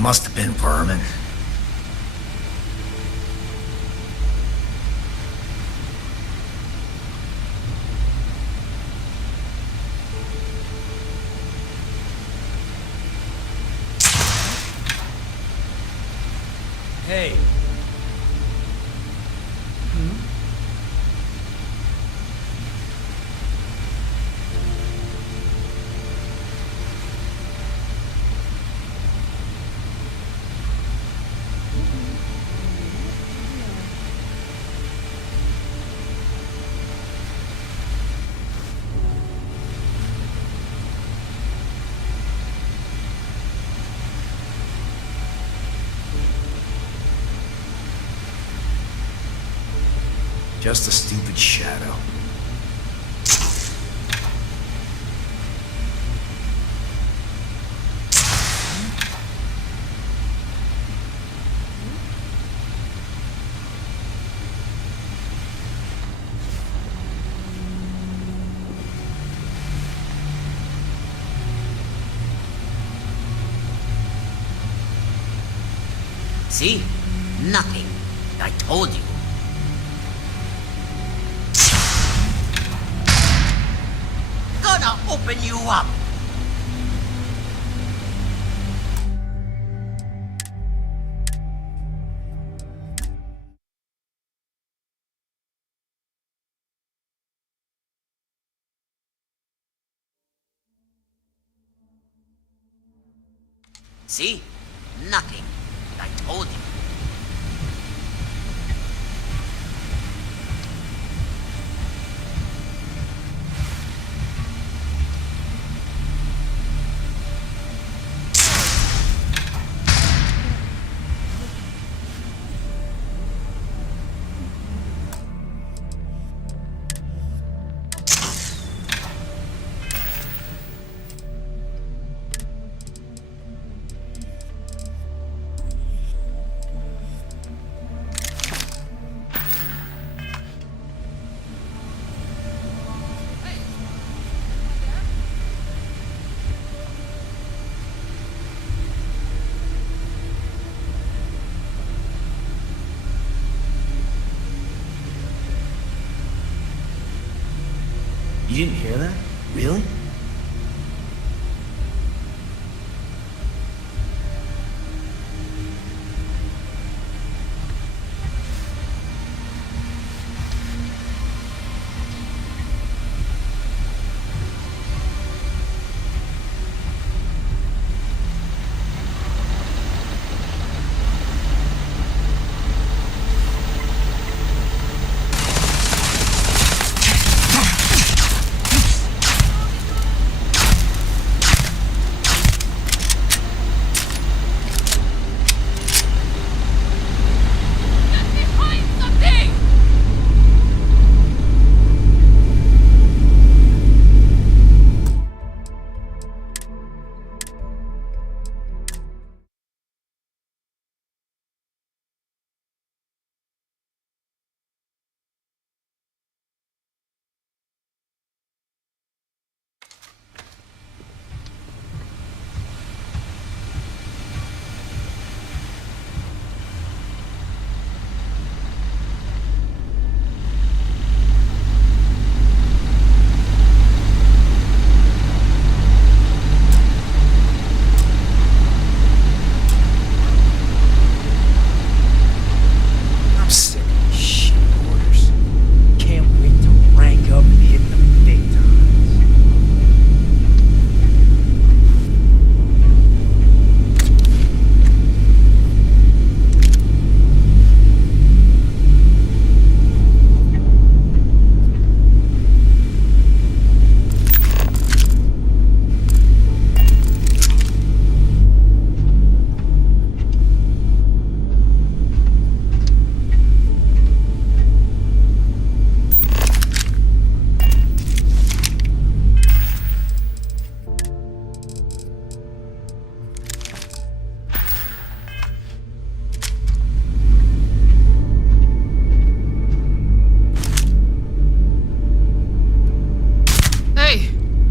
must have been vermin. Hey. Just a stupid shadow. See? Nothing. I told you. Gonna open you up. See? Nothing. I told you. You didn't hear that? Really?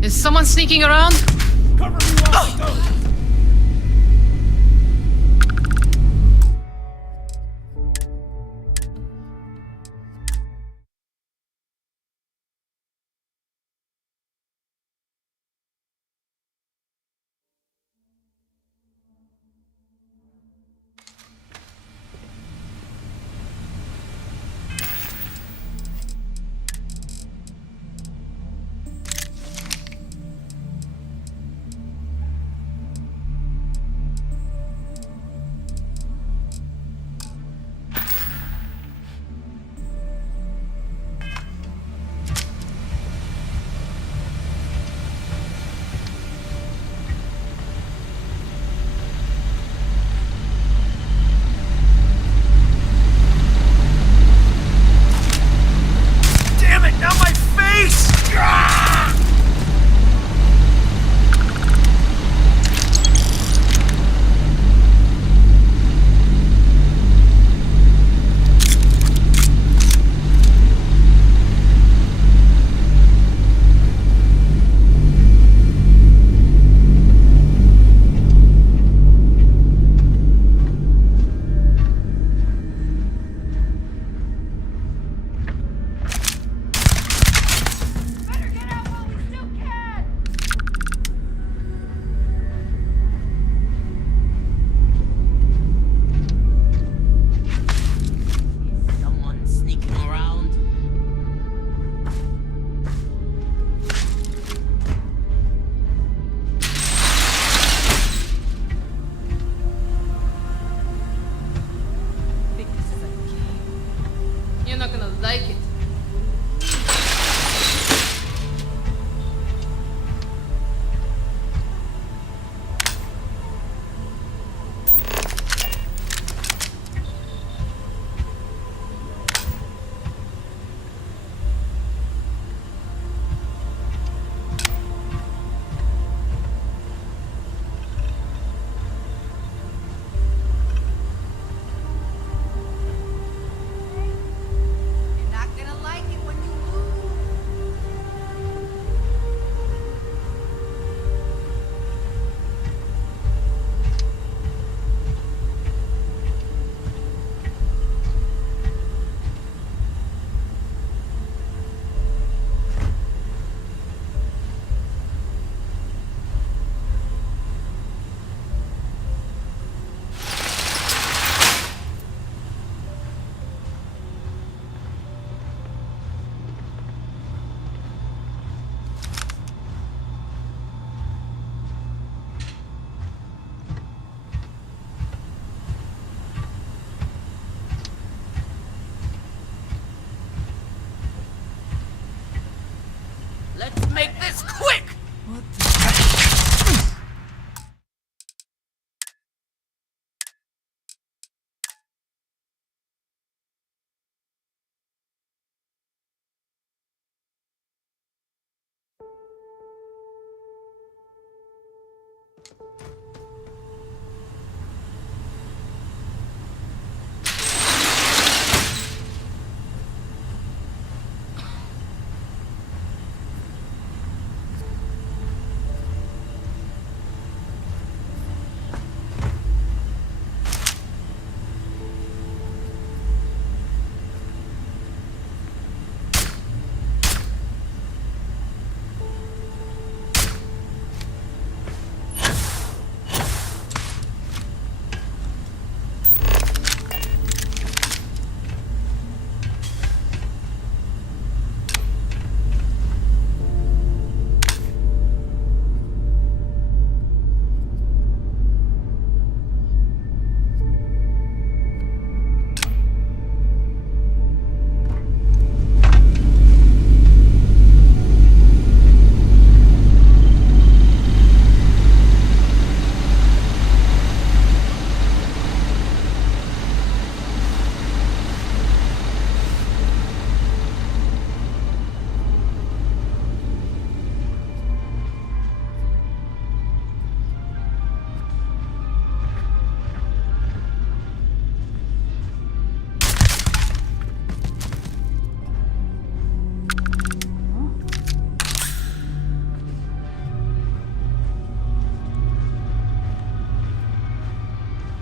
Is someone sneaking around? Cover me while I go.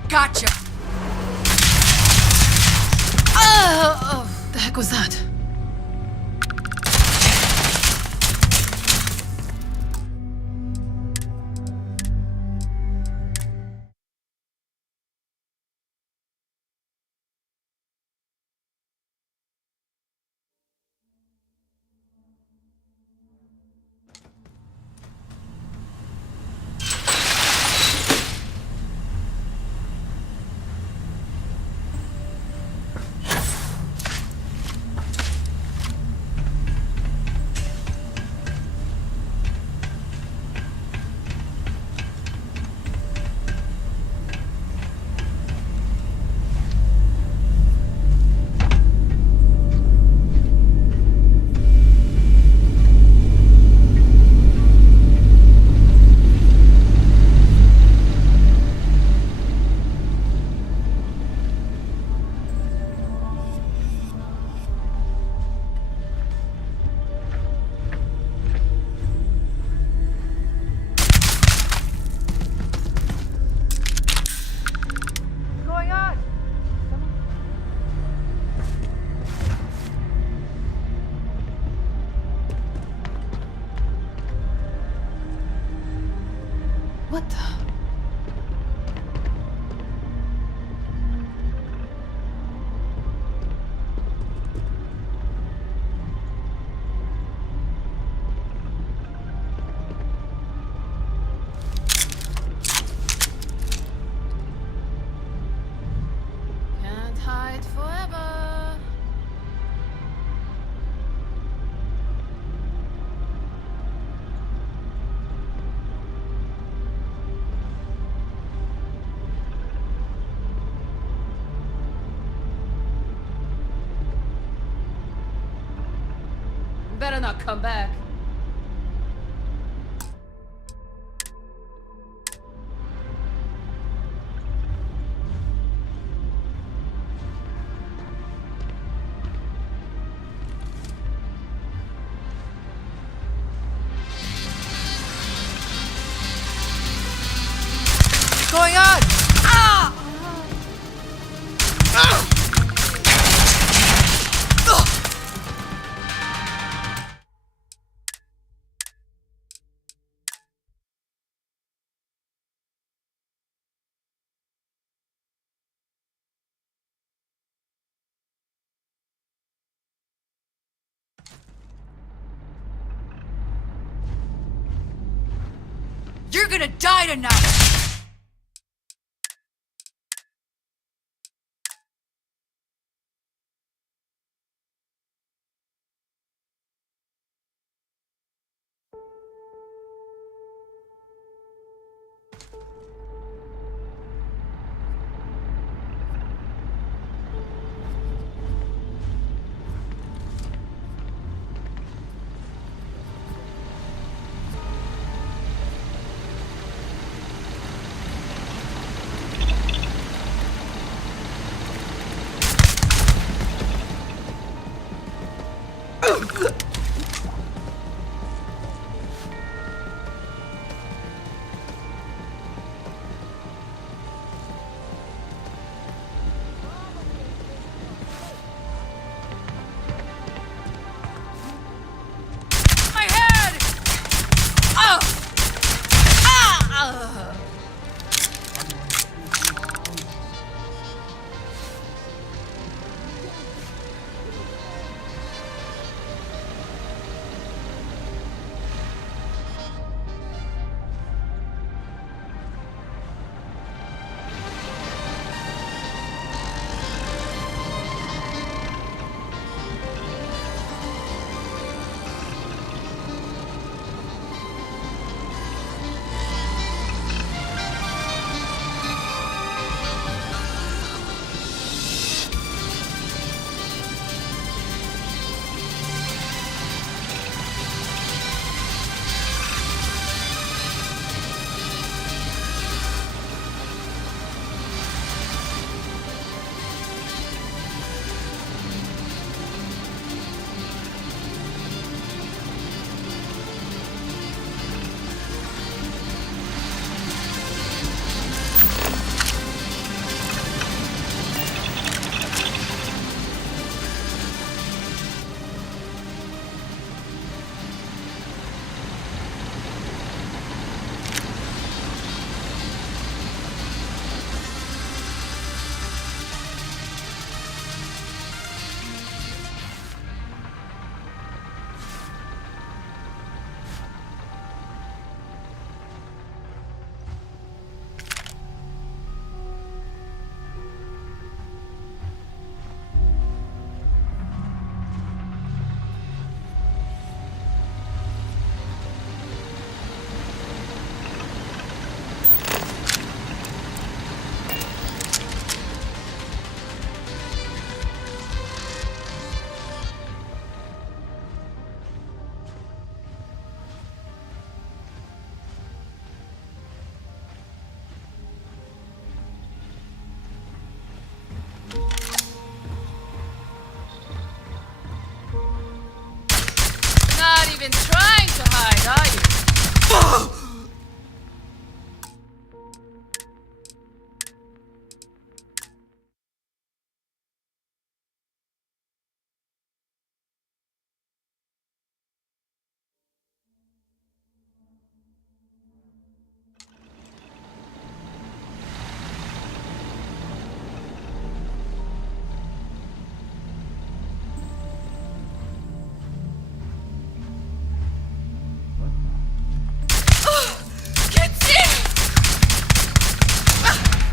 Gotcha! The heck was that? What the? Can't hide forever. Better not come back. What's going on? Ah! Ah! You're gonna die tonight!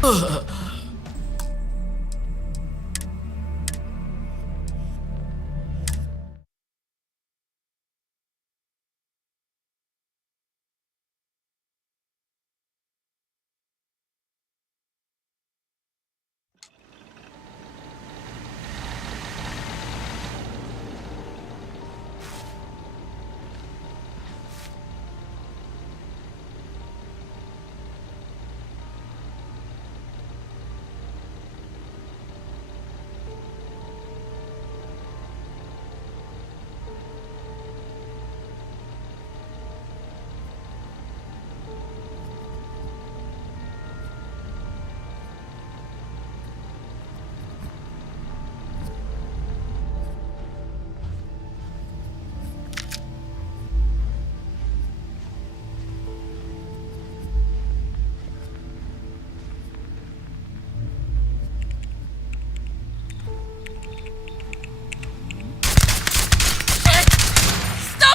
Stop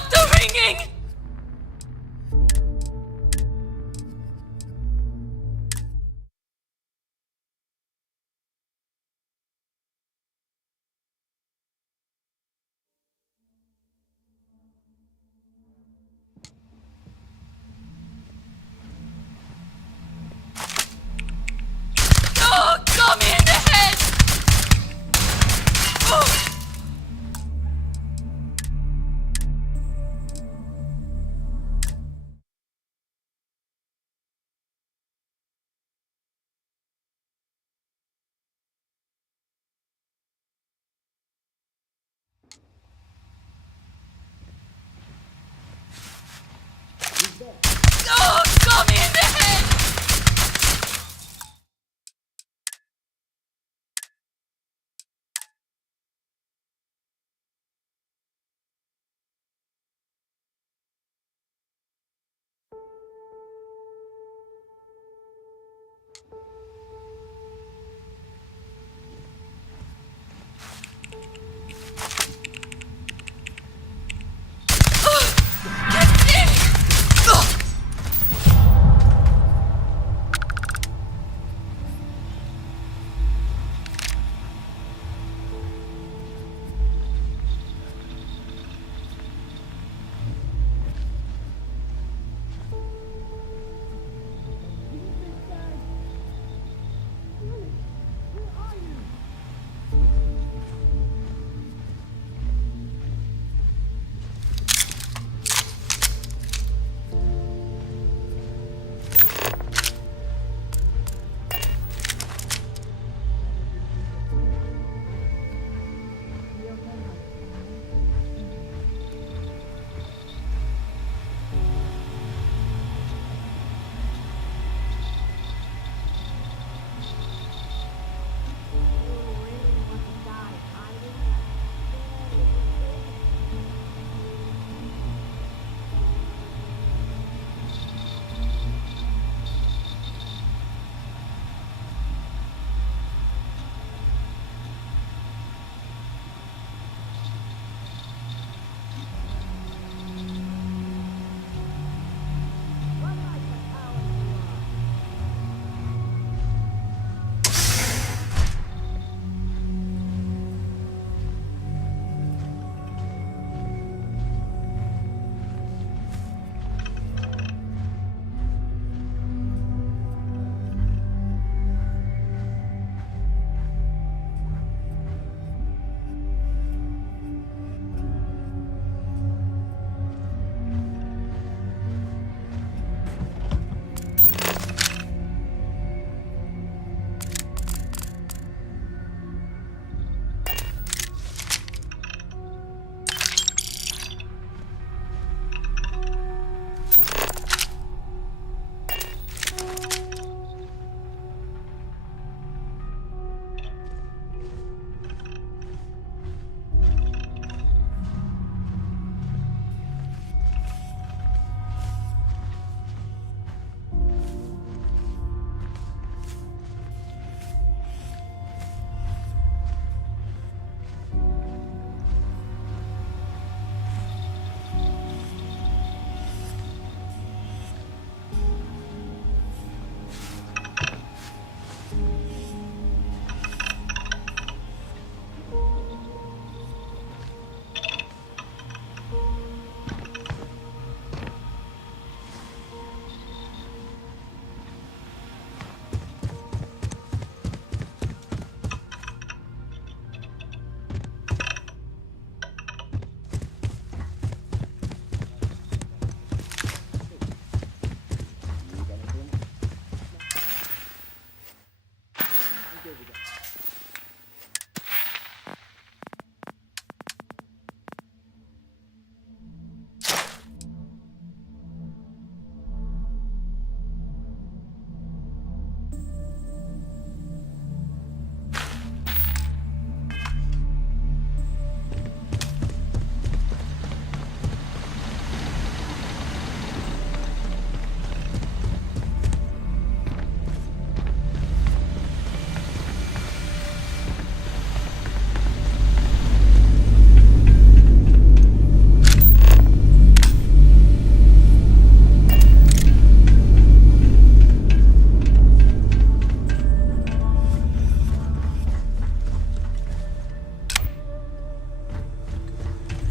the ringing! Oh, got me in the head! Oh. Oh, got me in the head!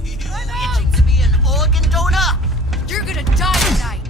Itching to be an organ donor? You're gonna die tonight!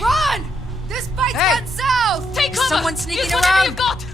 Run! This fight's gone south! Take Is cover! someone sneaking Use whatever around? you've got!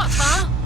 off, huh?